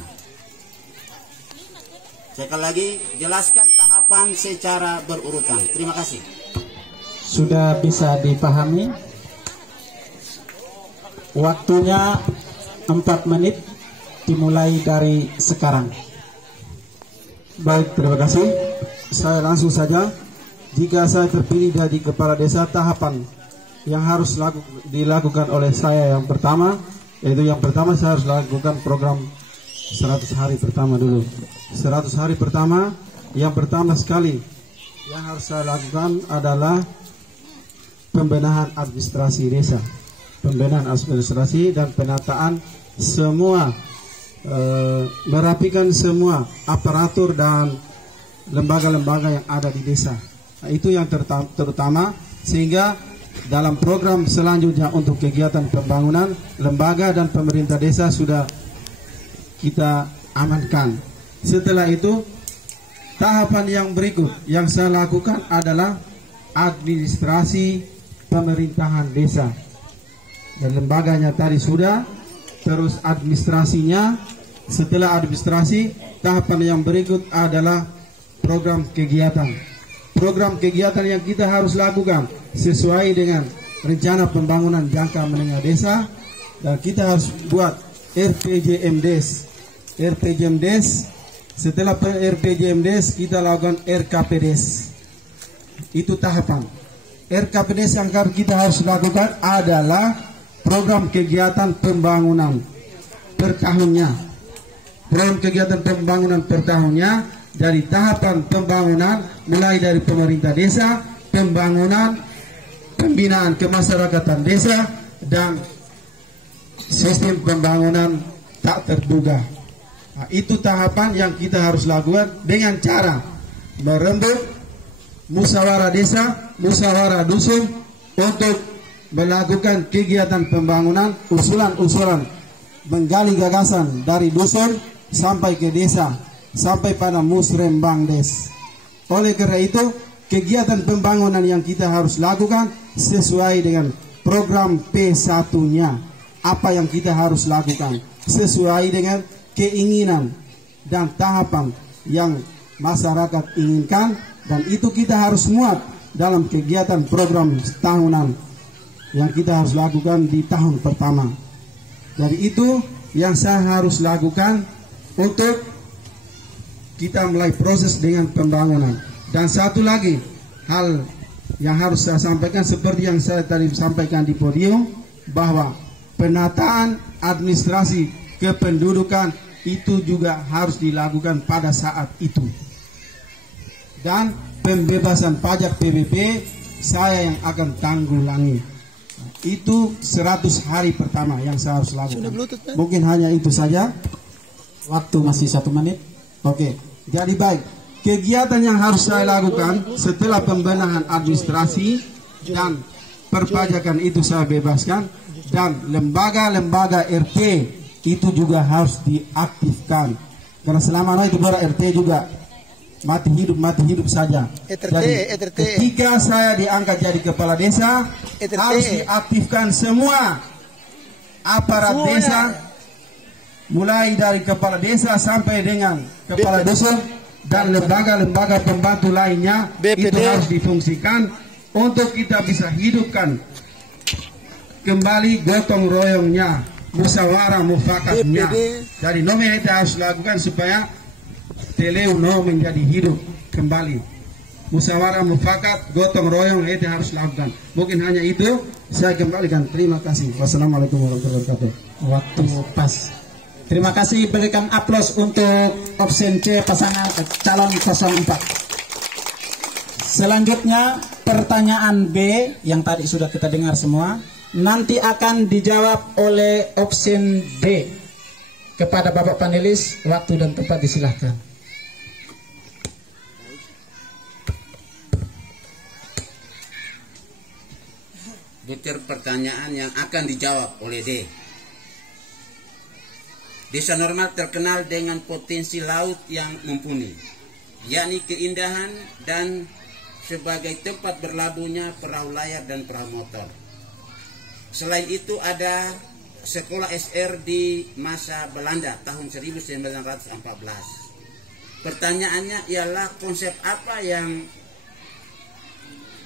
Sekali lagi, jelaskan tahapan secara berurutan. Terima kasih. Sudah bisa dipahami? Waktunya 4 menit dimulai dari sekarang. Baik, terima kasih. Saya langsung saja. Jika saya terpilih jadi kepala desa, tahapan yang harus dilakukan oleh saya yang pertama, yaitu yang pertama saya harus lakukan program 100 hari pertama dulu. 100 hari pertama, yang pertama sekali yang harus saya lakukan adalah pembenahan administrasi desa. Pembenahan administrasi dan penataan semua, merapikan semua aparatur dan lembaga-lembaga yang ada di desa. Nah, itu yang terutama, sehingga dalam program selanjutnya untuk kegiatan pembangunan lembaga dan pemerintah desa sudah kita amankan. Setelah itu, tahapan yang berikut yang saya lakukan adalah administrasi pemerintahan desa. Dan lembaganya tadi sudah, terus administrasinya. Setelah administrasi, tahapan yang berikut adalah program kegiatan. Program kegiatan yang kita harus lakukan sesuai dengan rencana pembangunan jangka menengah desa, dan kita harus buat RPJMDes. Setelah RPJMDes kita lakukan RKPDes. Itu tahapan. RKPDes yang kita harus lakukan adalah program kegiatan pembangunan. per tahunnya. Program kegiatan pembangunan per tahunnya dari tahapan pembangunan mulai dari pemerintah desa, pembangunan, pembinaan kemasyarakatan desa, dan sistem pembangunan tak terduga. Nah, itu tahapan yang kita harus lakukan dengan cara merembuk musyawarah desa, musyawarah dusun untuk melakukan kegiatan pembangunan, usulan-usulan, menggali gagasan dari dusun sampai ke desa, sampai pada musrembang des. Oleh karena itu, kegiatan pembangunan yang kita harus lakukan sesuai dengan program P1-nya. Apa yang kita harus lakukan sesuai dengan keinginan dan tahapan yang masyarakat inginkan, dan itu kita harus muat dalam kegiatan program tahunan yang kita harus lakukan di tahun pertama. Dari itu yang saya harus lakukan untuk kita mulai proses dengan pembangunan. Dan satu lagi hal yang harus saya sampaikan, seperti yang saya tadi sampaikan di podium, bahwa penataan administrasi kependudukan itu juga harus dilakukan pada saat itu. Dan pembebasan pajak PBB saya yang akan tanggulangi. Itu 100 hari pertama yang saya harus lakukan. Mungkin hanya itu saja. Waktu masih 1 menit. Oke, jadi baik. Kegiatan yang harus saya lakukan setelah pembenahan administrasi dan perpajakan itu saya bebaskan, dan lembaga-lembaga RT itu juga harus diaktifkan. Karena selama itu baru RT juga mati hidup saja. Jadi ketika saya diangkat jadi kepala desa, harus diaktifkan semua aparat desa, mulai dari kepala desa sampai dengan kepala dusun dan lembaga-lembaga pembantu lainnya. Itu harus difungsikan untuk kita bisa hidupkan kembali gotong royongnya, musyawarah mufakatnya. Jadi nomor itu harus lakukan supaya Teleuno menjadi hidup kembali. Musyawarah mufakat, gotong royong itu harus lakukan. Mungkin hanya itu saya kembalikan. Terima kasih. Wassalamualaikum warahmatullahi wabarakatuh. Waktu pas. Terima kasih, berikan aplaus untuk option C pasangan calon 04. Selanjutnya pertanyaan B yang tadi sudah kita dengar semua, nanti akan dijawab oleh option D. Kepada Bapak panelis, waktu dan tempat disilahkan. Butir pertanyaan yang akan dijawab oleh D. Desa Normal terkenal dengan potensi laut yang mumpuni, yakni keindahan dan sebagai tempat berlabuhnya perahu layar dan perahu motor. Selain itu ada sekolah SR di masa Belanda tahun 1914. Pertanyaannya ialah konsep apa yang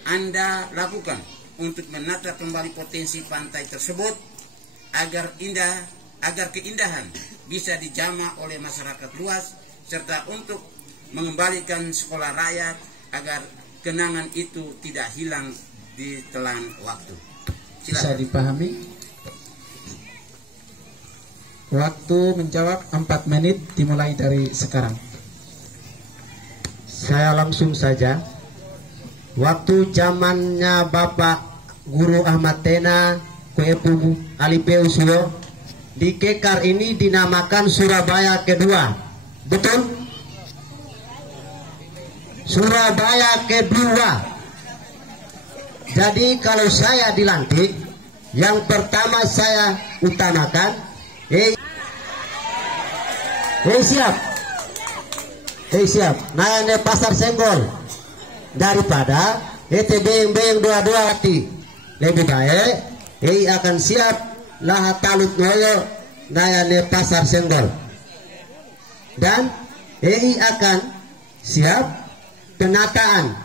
Anda lakukan untuk menata kembali potensi pantai tersebut agar keindahan bisa dijamah oleh masyarakat luas, serta untuk mengembalikan sekolah rakyat agar kenangan itu tidak hilang di telan waktu. Silakan. Bisa dipahami? Waktu menjawab 4 menit dimulai dari sekarang. Saya langsung saja. Waktu zamannya Bapak Guru Ahmad Tena Kuepu Alipeu Suyo, di Kekar ini dinamakan Surabaya kedua. Betul? Surabaya kedua. Jadi kalau saya dilantik, yang pertama saya utamakan siap. Nanya pasar senggol daripada beyeng dua-dua hati. Lebih baik akan siap lahat talut noyo nanya pasar senggol, dan akan siap penataan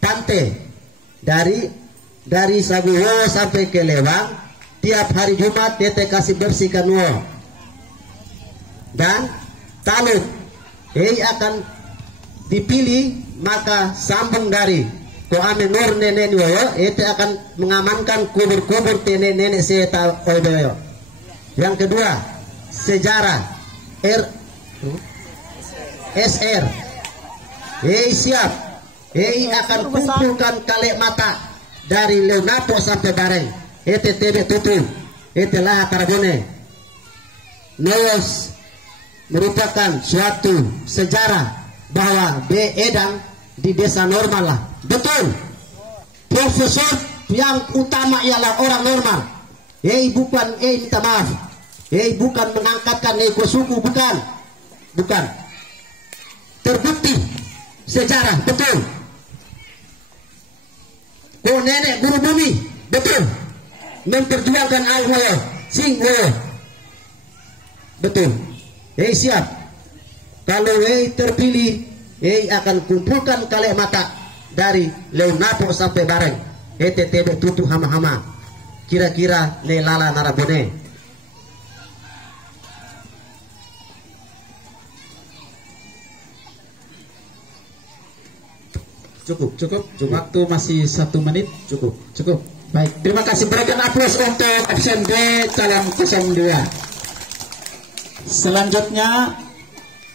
pantai dari Saguwo sampai ke Lewang. Tiap hari Jumat kasih bersihkan wo, dan talut akan dipilih, maka sambung dari Koame Nur nenek woyo itu akan mengamankan kubur-kubur nenek seta odoyo. Yang kedua, sejarah SR. Siap. Akan kumpulkan kalek mata dari Leunapo sampai Bareng. TB tutu. Lah Karbone. Neos merupakan suatu sejarah bahwa Edang di desa normal lah. Betul. Profesor yang utama ialah orang normal. Bukan minta maaf. Bukan mengangkatkan suku, bukan. Terbukti sejarah, betul. Nenek guru bumi, betul. Memperjuangkan Alwoyo, Singwoyo, betul. Siap. Kalau terpilih, akan kumpulkan kalek mata dari Leunapo sampai Bareng. TB tutu hama-hama. Kira-kira lala narabone. Cukup. Waktu masih 1 menit. Cukup. Baik, terima kasih. Berikan aplaus untuk absen B calon 02. Selanjutnya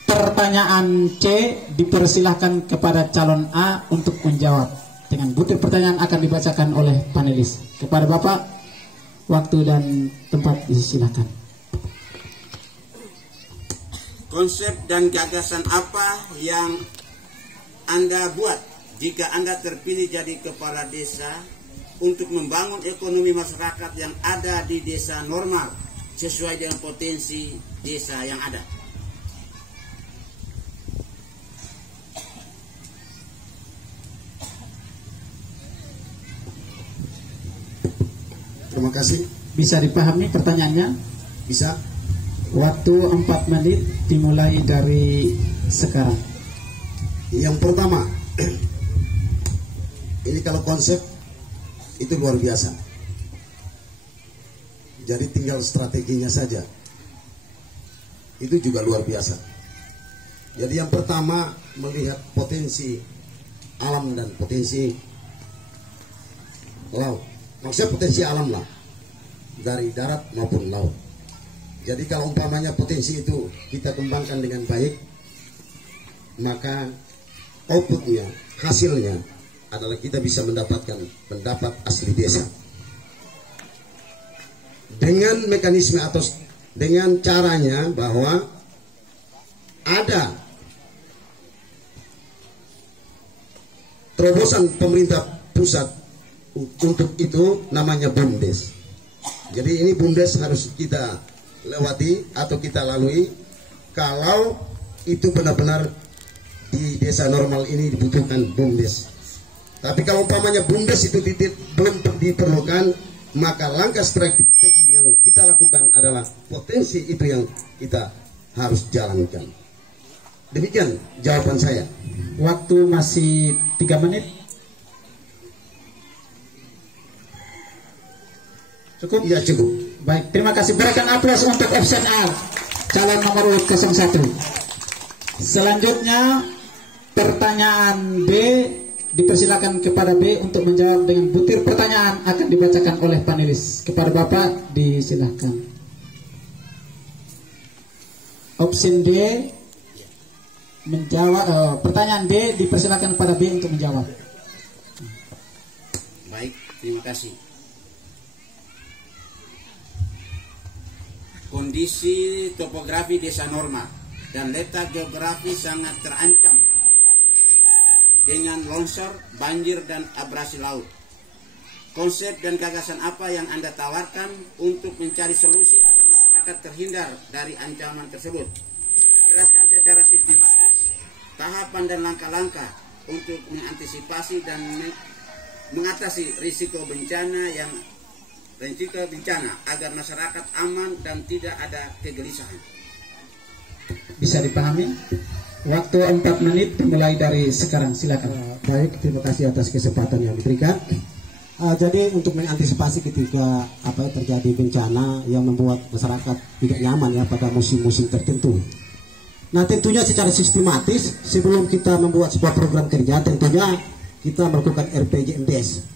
pertanyaan C dipersilahkan kepada calon A untuk menjawab. Dengan butir pertanyaan akan dibacakan oleh panelis. Kepada Bapak, waktu dan tempat disilakan. Konsep dan gagasan apa yang Anda buat jika Anda terpilih jadi kepala desa untuk membangun ekonomi masyarakat yang ada di desa normal sesuai dengan potensi desa yang ada? Terima kasih. Bisa dipahami pertanyaannya? Bisa. Waktu 4 menit dimulai dari sekarang. Yang pertama, ini kalau konsep itu luar biasa. Jadi tinggal strateginya saja. Itu juga luar biasa. Jadi yang pertama melihat potensi alam dan potensi laut. Maksudnya potensi alam lah, dari darat maupun laut. Jadi kalau umpamanya potensi itu kita kembangkan dengan baik, maka outputnya, hasilnya adalah kita bisa mendapatkan pendapat asli desa. Dengan mekanisme atau dengan caranya bahwa ada terobosan pemerintah pusat untuk itu, namanya BUMDes. Jadi ini BUMDes harus kita lewati atau kita lalui kalau itu benar-benar di desa normal ini dibutuhkan BUMDes. Tapi kalau umpamanya BUMDes itu belum diperlukan, maka langkah strategi yang kita lakukan adalah potensi itu yang kita harus jalankan. Demikian jawaban saya. Waktu masih 3 menit. Cukup? Ya, cukup. Baik, terima kasih. Berikan aplaus untuk absen A, calon nomor 01. Selanjutnya pertanyaan B dipersilakan kepada B untuk menjawab dengan butir pertanyaan akan dibacakan oleh panelis. Kepada Bapak disilahkan. Opsi D menjawab pertanyaan B dipersilakan kepada B untuk menjawab. Baik, terima kasih. Kondisi topografi desa normal dan letak geografi sangat terancam dengan longsor, banjir, dan abrasi laut. Konsep dan gagasan apa yang Anda tawarkan untuk mencari solusi agar masyarakat terhindar dari ancaman tersebut? Jelaskan secara sistematis tahapan dan langkah-langkah untuk mengantisipasi dan mengatasi risiko bencana agar masyarakat aman dan tidak ada kegelisahan. Bisa dipahami? Waktu 4 menit dimulai dari sekarang, silakan. Baik, terima kasih atas kesempatan yang diberikan. Jadi untuk mengantisipasi ketika terjadi bencana yang membuat masyarakat tidak nyaman ya pada musim-musim tertentu. Nah, tentunya secara sistematis sebelum kita membuat sebuah program kerja, tentunya kita melakukan RPJMDes.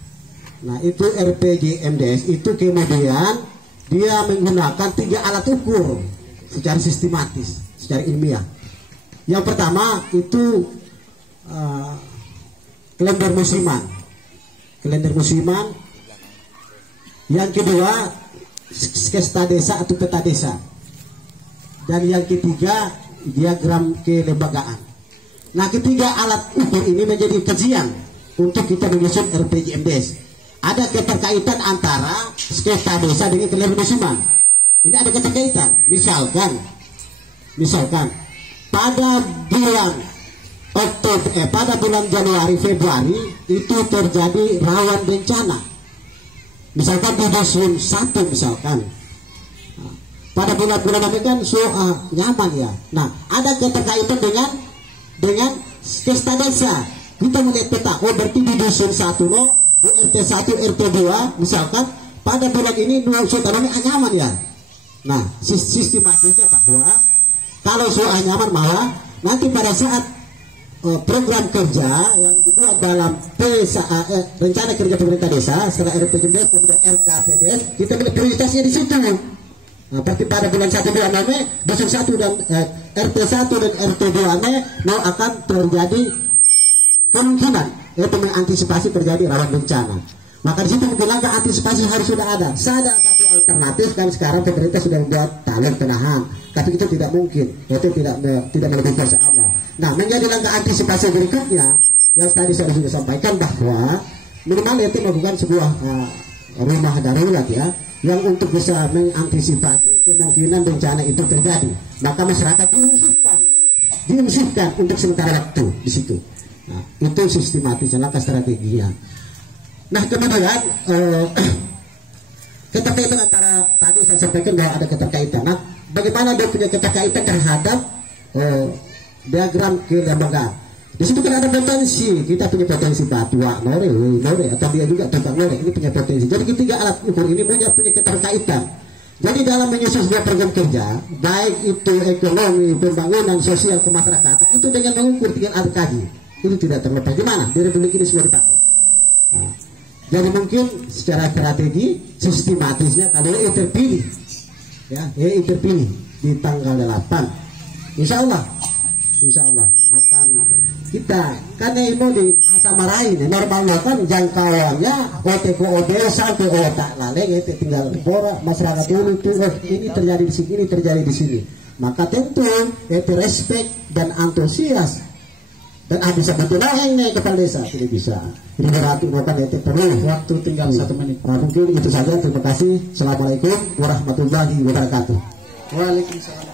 Nah, itu RPJMDes itu kemudian dia menggunakan 3 alat ukur secara sistematis, secara ilmiah. Yang pertama itu kalender musiman. Yang kedua skesta desa atau peta desa. Dan yang ketiga diagram kelembagaan. Nah, ketiga alat ukur ini menjadi kajian untuk kita menyusun RPJMDes. Ada keterkaitan antara skesta desa dengan kalender musiman. Ini ada keterkaitan. Misalkan pada bulan pada bulan Januari Februari itu terjadi rawan bencana. Misalkan di dusun 1 misalkan. Pada bulan-bulan itu kan nyaman ya. Nah, ada keterkaitan dengan skesta desa. Kita melihat peta, oh berarti di dusun 1 RT 1 RT 2 misalkan pada bulan ini dusun ini nyaman ya. Nah, sistematisnya bahwa kalau nyaman malah nanti pada saat program kerja yang dibuat dalam rencana kerja pemerintah desa setelah RPJMDes kemudian RKPDS, kita melihat prioritasnya di situ. Nah, berarti pada bulan 1 bulan Mei dusun 1 dan RT 1 dan RT 2 mau akan terjadi kemungkinan yaitu mengantisipasi terjadi rawan bencana. Maka di situ mungkin langkah antisipasi harus sudah ada. Ada satu alternatif kan sekarang pemerintah sudah membuat talon penahan, tapi itu tidak mungkin, yaitu tidak melebihi kuasa Allah. Nah, menjadi langkah antisipasi berikutnya yang tadi saya sudah sampaikan bahwa minimal itu melakukan sebuah rumah darurat ya, yang untuk bisa mengantisipasi kemungkinan bencana itu terjadi. Maka masyarakat diungsikan untuk sementara waktu di situ. Nah, itu sistematis langkah strateginya. Nah, kemudian keterkaitan antara tadi saya sampaikan bahwa ada keterkaitan. Nah, bagaimana dia punya keterkaitan terhadap diagram kelembagaan? Di situ kan ada potensi, kita punya potensi batua, nore, atau dia juga tukang nore, ini punya potensi. Jadi ketiga alat ukur ini punya keterkaitan. Jadi dalam menyusun sebuah program kerja, baik itu ekonomi, pembangunan, sosial, kemasyarakatan, itu dengan mengukur dengan alat kaji, itu tidak terlepas. Di mana? Di Republik ini semua dipakai. Nah, jadi mungkin secara strategi, sistematisnya kalau terpilih, ya, terpilih di tanggal 8, Insya Allah akan kita karena itu di Samarain normalnya kan jangkauannya OTKOD sampai otak laleng itu tinggal borak masyarakat ini terjadi di sini, ini terjadi di sini, maka tentu itu respect dan antusias dan bisa betul ini kepala desa tidak bisa ini berarti bukan itu perlu waktu tinggal 1 menit. Nah, mungkin itu saja, terima kasih. Assalamualaikum warahmatullahi wabarakatuh. Waalaikumsalam.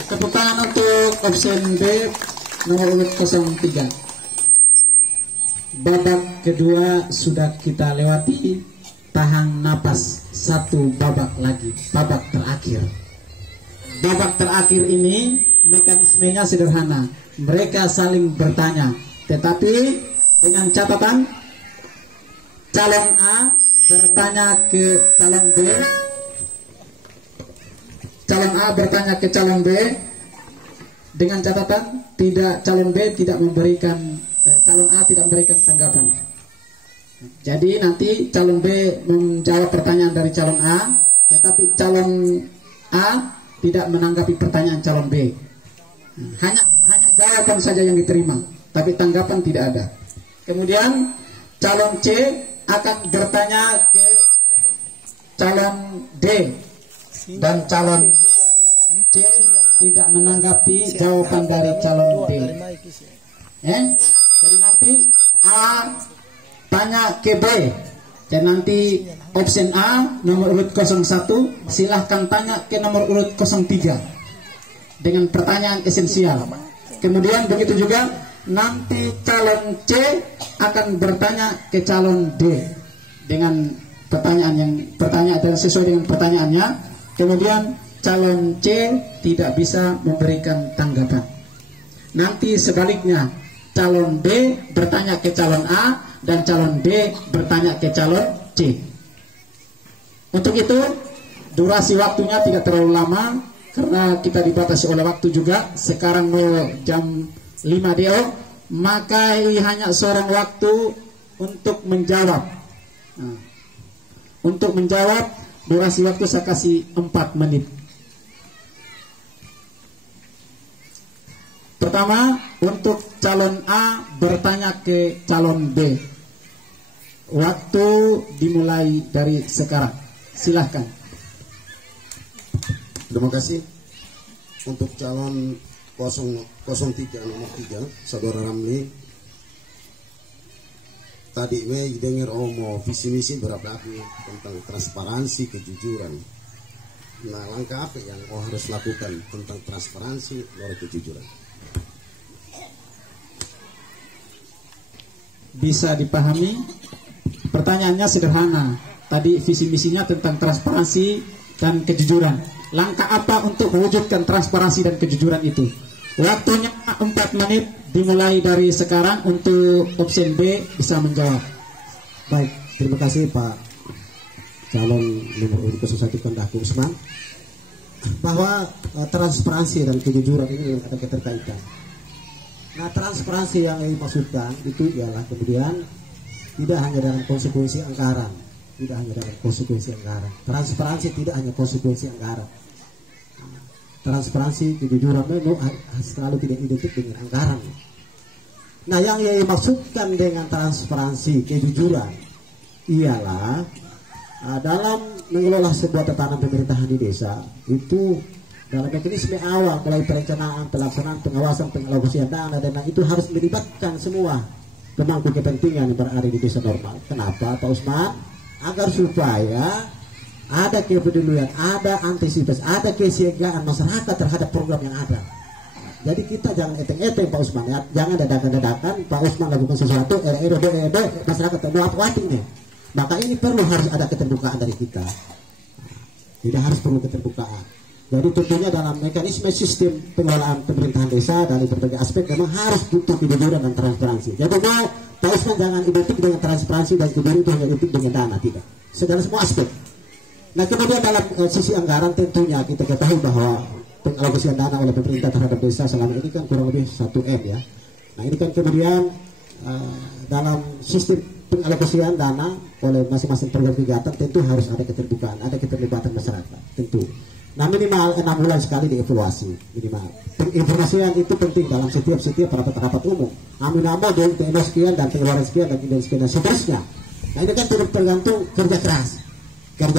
Tepuk tangan untuk option B nomor urut 03. Babak kedua sudah kita lewati, tahan napas 1 babak lagi, babak terakhir. Babak terakhir ini mekanismenya sederhana, mereka saling bertanya, tetapi dengan catatan calon A bertanya ke calon B, calon A bertanya ke calon B dengan catatan calon B tidak memberikan calon A tidak memberikan tanggapan. Jadi nanti calon B menjawab pertanyaan dari calon A, tetapi calon A tidak menanggapi pertanyaan calon B. Hanya jawaban saja yang diterima, tapi tanggapan tidak ada. Kemudian calon C akan bertanya ke calon D dan calon C tidak menanggapi jawaban dari calon B. Jadi nanti A tanya ke B, dan nanti option A nomor urut 01 silahkan tanya ke nomor urut 03 dengan pertanyaan esensial. Kemudian begitu juga nanti calon C akan bertanya ke calon D dengan pertanyaan dan sesuai dengan pertanyaannya. Kemudian calon C tidak bisa memberikan tanggapan. Nanti sebaliknya calon B bertanya ke calon A dan calon D bertanya ke calon C. Untuk itu durasi waktunya tidak terlalu lama karena kita dibatasi oleh waktu juga. Sekarang mau jam 5 DO, maka hanya seorang waktu untuk menjawab. Nah, untuk menjawab durasi waktu saya kasih 4 menit. Pertama, untuk calon A bertanya ke calon B. Waktu dimulai dari sekarang. Silahkan. Terima kasih. Untuk calon 03 nomor 3, Saudara Ramli. Tadi dengar mau visi misi berapa tentang transparansi, kejujuran. Nah, langkah apa yang harus lakukan tentang transparansi dan kejujuran? Bisa dipahami? Pertanyaannya sederhana. Tadi visi misinya tentang transparansi dan kejujuran. Langkah apa untuk mewujudkan transparansi dan kejujuran itu? Waktunya 4 menit dimulai dari sekarang. Untuk opsi B bisa menjawab. Baik, terima kasih Pak calon nomor urut 01 Kandaku Usman. Bahwa transparansi dan kejujuran ini ada keterkaitan. Nah, transparansi yang dimaksudkan itu ialah kemudian tidak hanya dalam konsekuensi anggaran, Transparansi tidak hanya konsekuensi anggaran. Transparansi, kejujuran itu selalu tidak identik dengan anggaran. Nah, yang dimaksudkan dengan transparansi, kejujuran ialah dalam mengelola sebuah tatanan pemerintahan di desa itu dalam mekanisme awal mulai perencanaan, pelaksanaan, pengawasan, pengalokasian dana dan itu harus melibatkan semua pemangku kepentingan yang berada di desa normal. Kenapa, Pak Usman? Agar supaya ada kepedulian, ada antisipasi, ada kesiagaan masyarakat terhadap program yang ada. Jadi kita jangan eteng-eteng Pak Usman ya, jangan dadakan-dadakan Pak Usman lakukan sesuatu, masyarakat terbuat-buatin nih. Maka ini harus ada keterbukaan dari kita. Tidak harus perlu keterbukaan. Jadi tentunya dalam mekanisme sistem pengelolaan pemerintahan desa dari berbagai aspek memang harus butuh kejujuran dan transparansi. Jadi Pak Usman jangan identik dengan transparansi dan kejujuran itu hanya identik dengan dana, tidak. Segala semua aspek. Nah, kemudian dalam sisi anggaran tentunya kita ketahui bahwa pengalokasian dana oleh pemerintah terhadap desa selama ini kan kurang lebih 1 M ya. Nah, ini kan kemudian dalam sistem pengalokasian dana oleh masing-masing program kegiatan tentu harus ada keterbukaan, ada keterlibatan masyarakat tentu. Nah, minimal 6 bulan sekali dievaluasi minimal. Penginformasian itu penting dalam setiap rapat-rapat umum. Amin nama dari TNO sekian dan pengeluaran sekian dan sekian dan seterusnya. Nah, ini kan tergantung kerja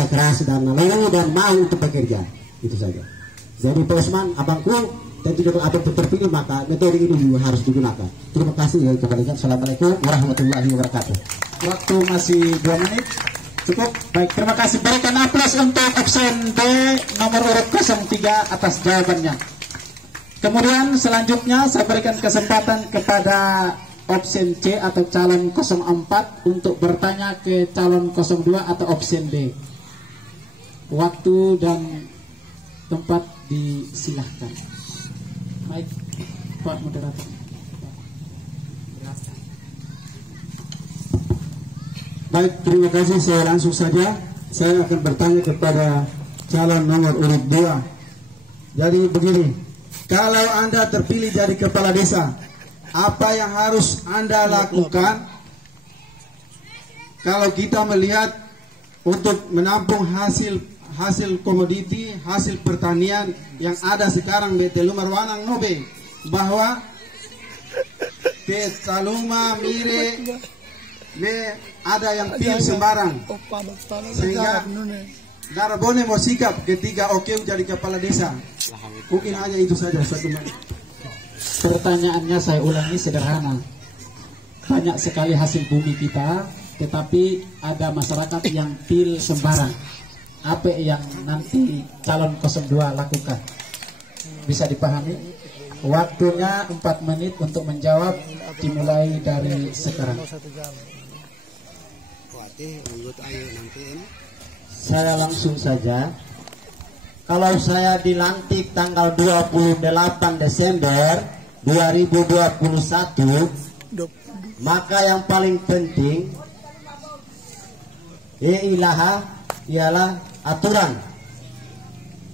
keras dan lalu dan mau untuk bekerja, itu saja. Jadi Pak Usman, abangku tentu kalau abang terpilih maka metode ini juga harus digunakan. Terima kasih ya kepada. Assalamualaikum warahmatullahi wabarakatuh. Waktu masih 2 menit. Cukup. Baik, terima kasih. Berikan aplaus untuk option B nomor urut 03 atas jawabannya. Kemudian selanjutnya saya berikan kesempatan kepada option C atau calon 04 untuk bertanya ke calon 02 atau option D. Waktu dan tempat disilahkan. Baik, Pak Moderator. Baik, terima kasih. Saya langsung saja. Saya akan bertanya kepada calon nomor urut 2. Jadi begini, kalau Anda terpilih jadi kepala desa, apa yang harus Anda lakukan kalau kita melihat untuk menampung hasil komoditi, hasil pertanian yang ada sekarang di Telumar Wanang Nobe, bahwa ke Taluma Mire ada yang pil sembarang, sehingga Darabone mau sikap ketika jadi kepala desa. Mungkin hanya itu saja. Pertanyaannya saya ulangi sederhana. Banyak sekali hasil bumi kita, tetapi ada masyarakat yang pil sembarang. Apa yang nanti calon 02 lakukan? Bisa dipahami? Waktunya 4 menit untuk menjawab, dimulai dari sekarang. Saya langsung saja. Kalau saya dilantik tanggal 28 Desember 2021, maka yang paling penting ialah aturan.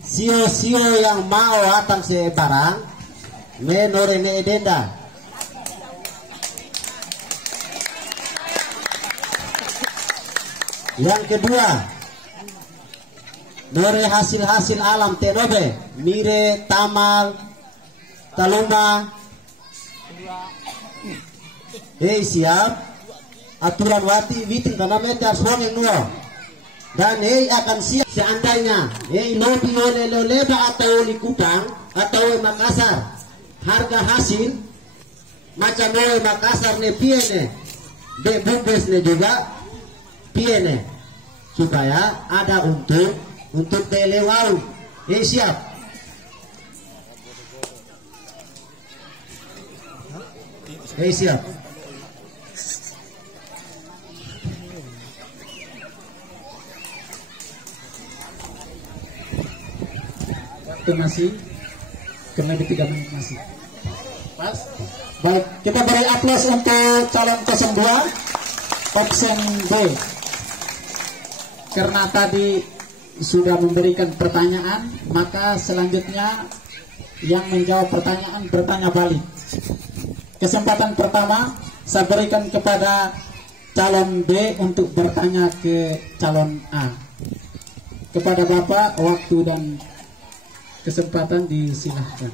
Sio-sio yang mau datang sebarang menorene denda. Yang kedua, dari hasil-hasil alam tenobe, mire, tamal, taluma, siap. Aturan wati witing karena meter suang yang nuo. Dan akan siap seandainya lobi oleh Loleba atau Likupang atau Makassar harga hasil macam Makassar ne piene de Bubes ne juga piene supaya ada untuk telewau. Siap. Siap. Masih kena di 3 menit masih pas. Baik, kita beri aplaus untuk calon 02 option B karena tadi sudah memberikan pertanyaan, maka selanjutnya yang menjawab pertanyaan bertanya balik. Kesempatan pertama saya berikan kepada calon B untuk bertanya ke calon A. Kepada Bapak waktu dan kesempatan disilahkan.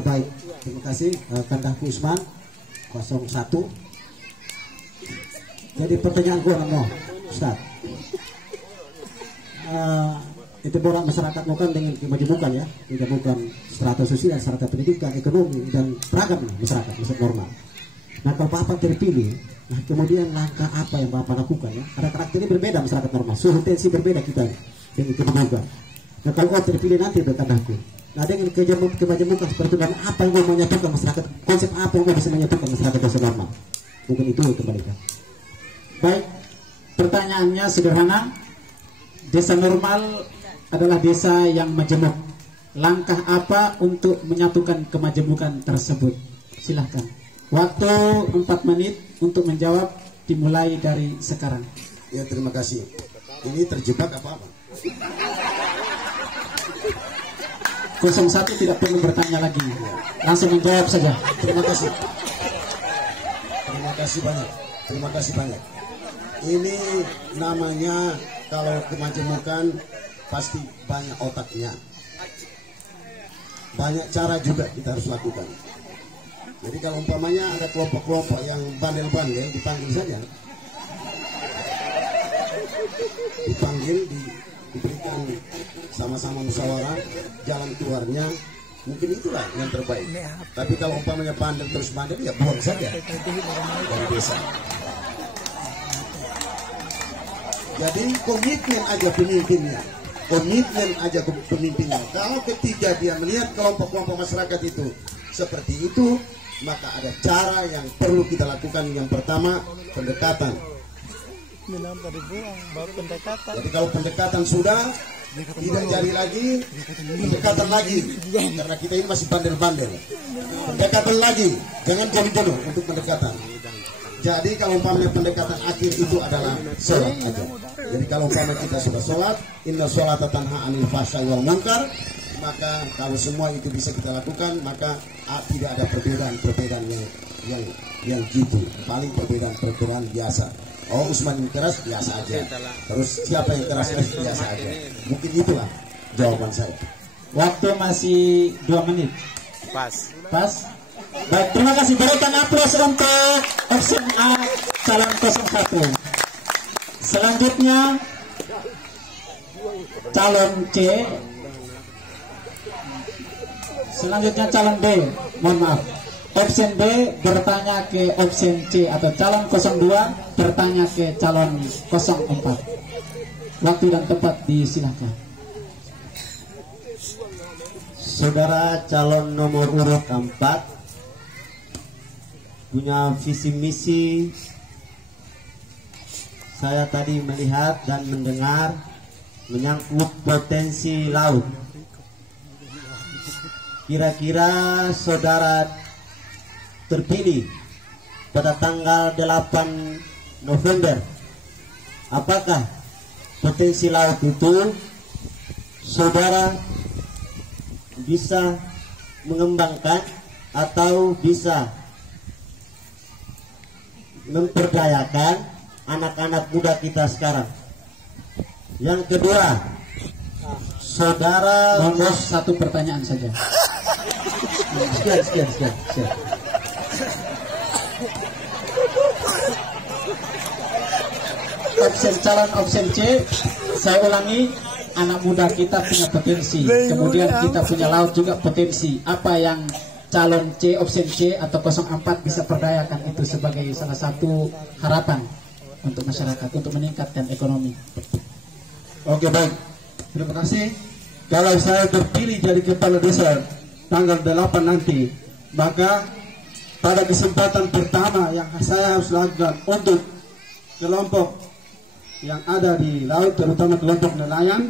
Baik, terima kasih Kandahku Usman 01. Jadi pertanyaan gua no, Ustaz. Itu orang masyarakat bukan dengan kemajemukan ya, tidak bukan strata sosial, strata pendidikan, ekonomi dan beragam masyarakat normal. Nah kalau Bapak terpilih, nah kemudian langkah apa yang Bapak lakukan ya? Karena karakternya berbeda masyarakat normal, suhu tensi berbeda kita dengan kebutuhan. Nah kalau terpilih nanti berkataku, nah dengan kemajemukan seperti itu, dan apa yang mau menyatukan masyarakat, konsep apa yang bisa menyatukan masyarakat desa normal? Mungkin itu kembalikan. Baik, pertanyaannya sederhana. Desa normal adalah desa yang majemuk. Langkah apa untuk menyatukan kemajemukan tersebut? Silahkan. Waktu 4 menit untuk menjawab dimulai dari sekarang. Ya, terima kasih. Ini terjebak apa-apa? 01 tidak perlu bertanya lagi. Langsung menjawab saja. Terima kasih. Terima kasih banyak. Terima kasih banyak. Ini namanya kalau kemajemukan pasti banyak otaknya. Banyak cara juga kita harus lakukan. Jadi kalau umpamanya ada kelompok-kelompok yang bandel-bandel, dipanggil saja. Dipanggil, diberikan sama-sama musyawarah, jalan keluarnya, mungkin itulah yang terbaik. Tapi kalau umpamanya bandel terus bandel, ya buang saja dari desa. Jadi komitmen aja pemimpinnya. Komitmen aja pemimpinnya. Kalau ketiga dia melihat kelompok-kelompok masyarakat itu seperti itu, maka ada cara yang perlu kita lakukan. Yang pertama, pendekatan. Jadi kalau pendekatan sudah tidak jadi lagi, pendekatan lagi, karena kita ini masih bandel-bandel. Pendekatan lagi, jangan jodoh untuk pendekatan. Jadi kalau umpamanya pendekatan akhir itu adalah sholat aja. Jadi kalau umpamanya kita sudah sholat, inna sholata tanha anil fahsya'i wal munkar, maka kalau semua itu bisa kita lakukan, maka tidak ada perbedaan yang gitu. Paling perbedaan biasa. Oh, Usman ini keras, biasa aja. Terus siapa yang keras, biasa aja. Mungkin itulah jawaban saya. Waktu masih 2 menit. Pas. Baik, terima kasih. Berikan aplaus untuk option A calon 01. Selanjutnya calon C. Selanjutnya calon B. Mohon maaf. Option B bertanya ke option C atau calon 02 bertanya ke calon 04. Waktu dan tempat disilahkan. Saudara calon nomor urut 4 punya visi misi. Saya tadi melihat dan mendengar menyangkut potensi laut. Kira-kira saudara terpilih pada tanggal 8 November, apakah potensi laut itu saudara bisa mengembangkan atau bisa memperdayakan anak-anak muda kita sekarang? Yang kedua, saudara mohon maaf, satu pertanyaan saja. Sekian. Calon option C, saya ulangi, anak muda kita punya potensi, kemudian kita punya laut juga potensi. Apa yang calon C, option C atau 04 bisa perdayakan, itu sebagai salah satu harapan untuk masyarakat untuk meningkatkan ekonomi. Oke, baik, terima kasih. Kalau saya terpilih jadi kepala desa tanggal 8 nanti, maka pada kesempatan pertama yang saya harus lakukan untuk kelompok yang ada di laut, terutama kelompok nelayan,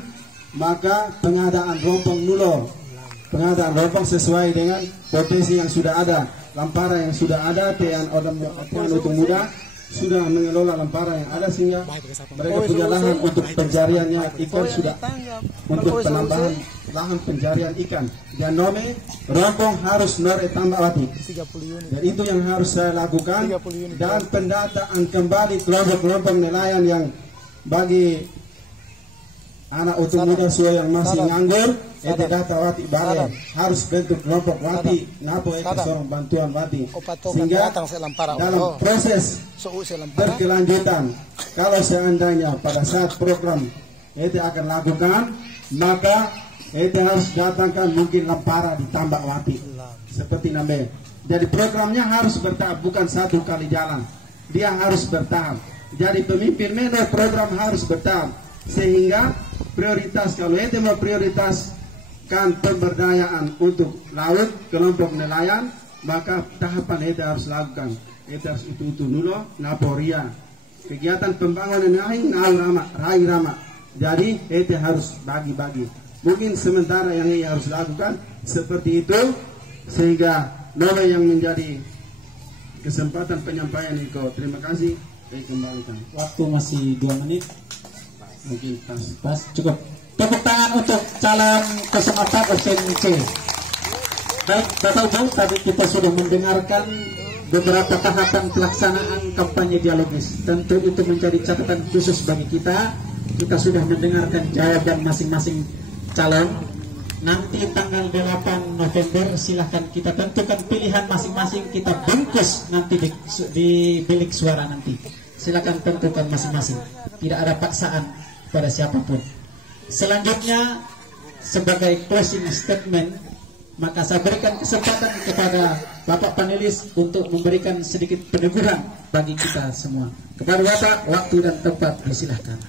maka pengadaan rompong nulo, pengadaan rompong sesuai dengan potensi yang sudah ada, lampara yang sudah ada, TN Utung Muda sudah mengelola lampara yang ada, sehingga mereka punya lahan untuk pencariannya ikan, sudah untuk penambahan lahan pencarian ikan. Dan nome rompong harus nore tambawati, dan itu yang harus saya lakukan. Dan pendataan kembali kelompok-kelompok nelayan yang bagi anak utung muda suai yang masih nganggur, itu data wati balai harus bentuk kelompok wati, ngapo itu seorang bantuan wati, sehingga dalam proses berkelanjutan, kalau seandainya pada saat program itu akan lakukan, maka itu harus datangkan mungkin lampara ditambah wati seperti namanya. Jadi programnya harus bertahap, bukan satu kali jalan, dia harus bertahap. Jadi pemimpin menor program harus bertahap, sehingga prioritas, kalau itu mau prioritaskan pemberdayaan untuk laut, kelompok nelayan, maka tahapan itu harus lakukan. Itu harus itu dulu, naporia kegiatan pembangunan rai rama. Jadi itu harus bagi-bagi. Mungkin sementara yang ini harus lakukan seperti itu, sehingga nova yang menjadi kesempatan penyampaian itu. Terima kasih. Kembalikan. Waktu masih 2 menit, mungkin pas cukup. Tepuk tangan untuk calon 04 option C. Baik, Bapak Ibu, tadi kita sudah mendengarkan beberapa tahapan pelaksanaan kampanye dialogis. Tentu itu menjadi catatan khusus bagi kita. Kita sudah mendengarkan jawaban masing-masing calon. Nanti tanggal 8 November silahkan kita tentukan pilihan masing-masing, kita bungkus nanti di bilik suara nanti. Silakan tentukan masing-masing, tidak ada paksaan pada siapapun. Selanjutnya sebagai closing statement, maka saya berikan kesempatan kepada Bapak panelis untuk memberikan sedikit peneguhan bagi kita semua. Kepada Bapak, waktu dan tempat disilahkan.